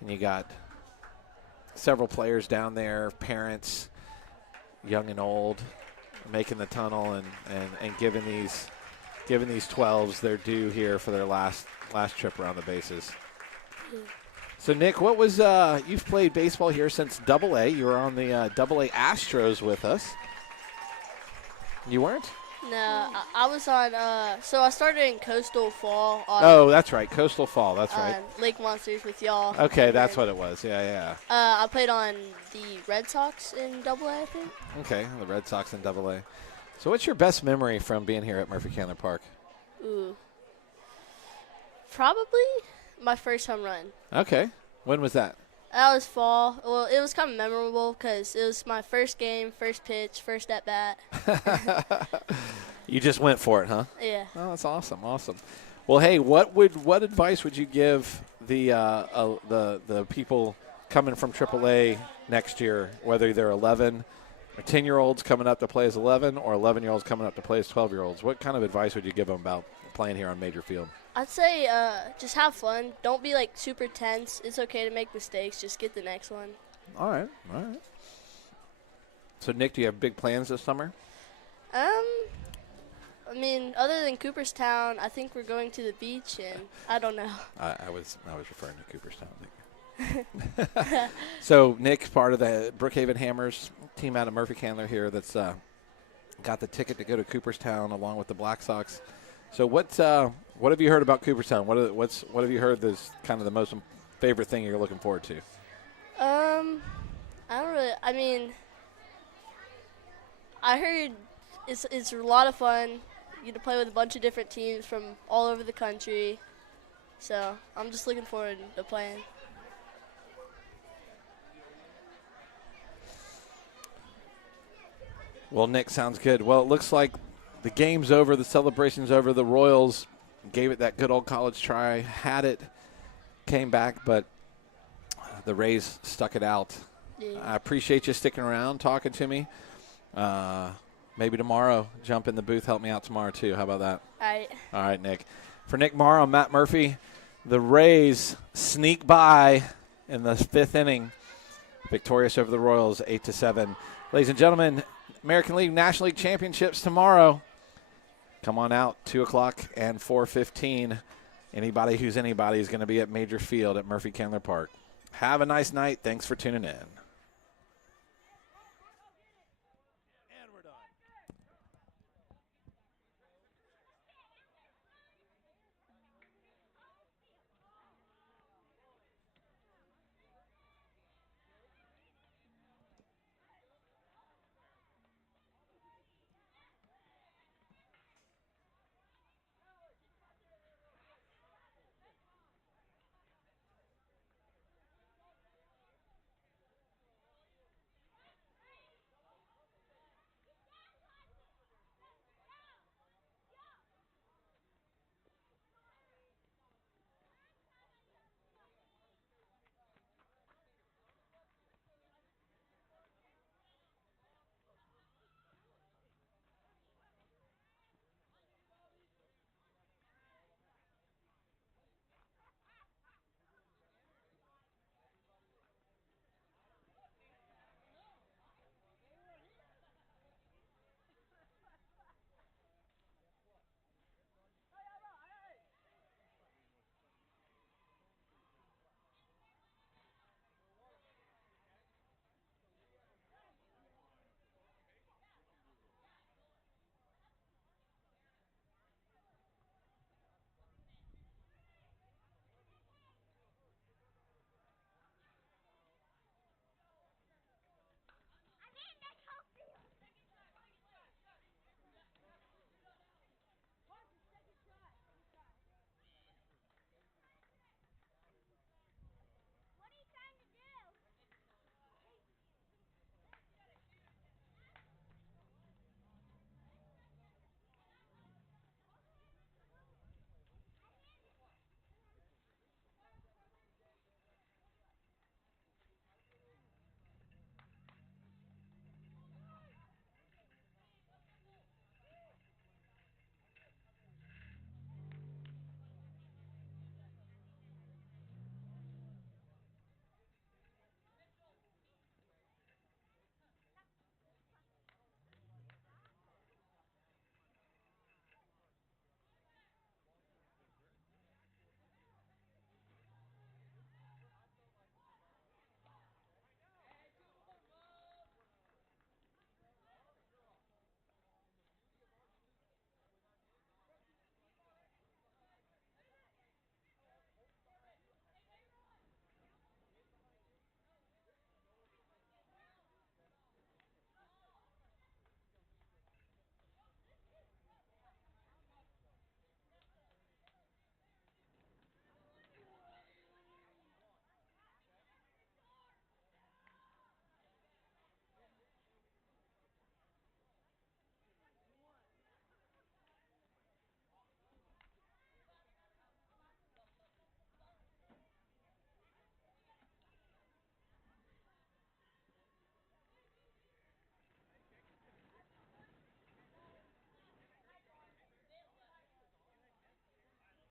And you got several players down there, parents, young and old, making the tunnel and giving these 12s their due here for their last trip around the bases. So, Nick, what was you've played baseball here since AA. You were on the AA Astros with us. You weren't? No, I was on, so I started in Coastal Fall. Oh, that's right, Coastal Fall, that's right. Lake Monsters with y'all. Okay, that's what it was, yeah. I played on the Red Sox in AA, I think. Okay, the Red Sox in AA. So what's your best memory from being here at Murphey Candler Park? Ooh. Probably my first home run. Okay, when was that? That was fall. Well, it was kind of memorable because it was my first game, first pitch, first at bat. You just went for it, huh? Yeah. Oh, that's awesome. Well, hey, what advice would you give the people coming from AAA next year, whether they're 11 or 10-year-olds coming up to play as 11 or 11-year-olds coming up to play as 12-year-olds? What kind of advice would you give them about playing here on Major Field? I'd say just have fun. Don't be, super tense. It's okay to make mistakes. Just get the next one. All right. So, Nick, do you have big plans this summer? I mean, other than Cooperstown, I think we're going to the beach, and I don't know. I was referring to Cooperstown, Nick. So, Nick's part of the Brookhaven Hammers team out of Murphey Candler here that's got the ticket to go to Cooperstown along with the Black Sox. So what have you heard about Cooperstown? What have you heard is kind of the most favorite thing you're looking forward to? I don't really. I mean, I heard it's a lot of fun. You get to play with a bunch of different teams from all over the country. So I'm just looking forward to playing. Well, Nick, sounds good. Well, it looks like the game's over, the celebration's over. The Royals gave it that good old college try, had it, came back, but the Rays stuck it out. Yeah. I appreciate you sticking around, talking to me. Maybe tomorrow, jump in the booth, help me out tomorrow too. How about that? All right. All right, Nick. For Nick Morrow, I'm Matt Murphy. The Rays sneak by in the fifth inning, victorious over the Royals, 8-7. Ladies and gentlemen, American League National League Championships tomorrow. Come on out, 2 o'clock and 4:15. Anybody who's anybody is going to be at Major Field at Murphey Candler Park. Have a nice night. Thanks for tuning in.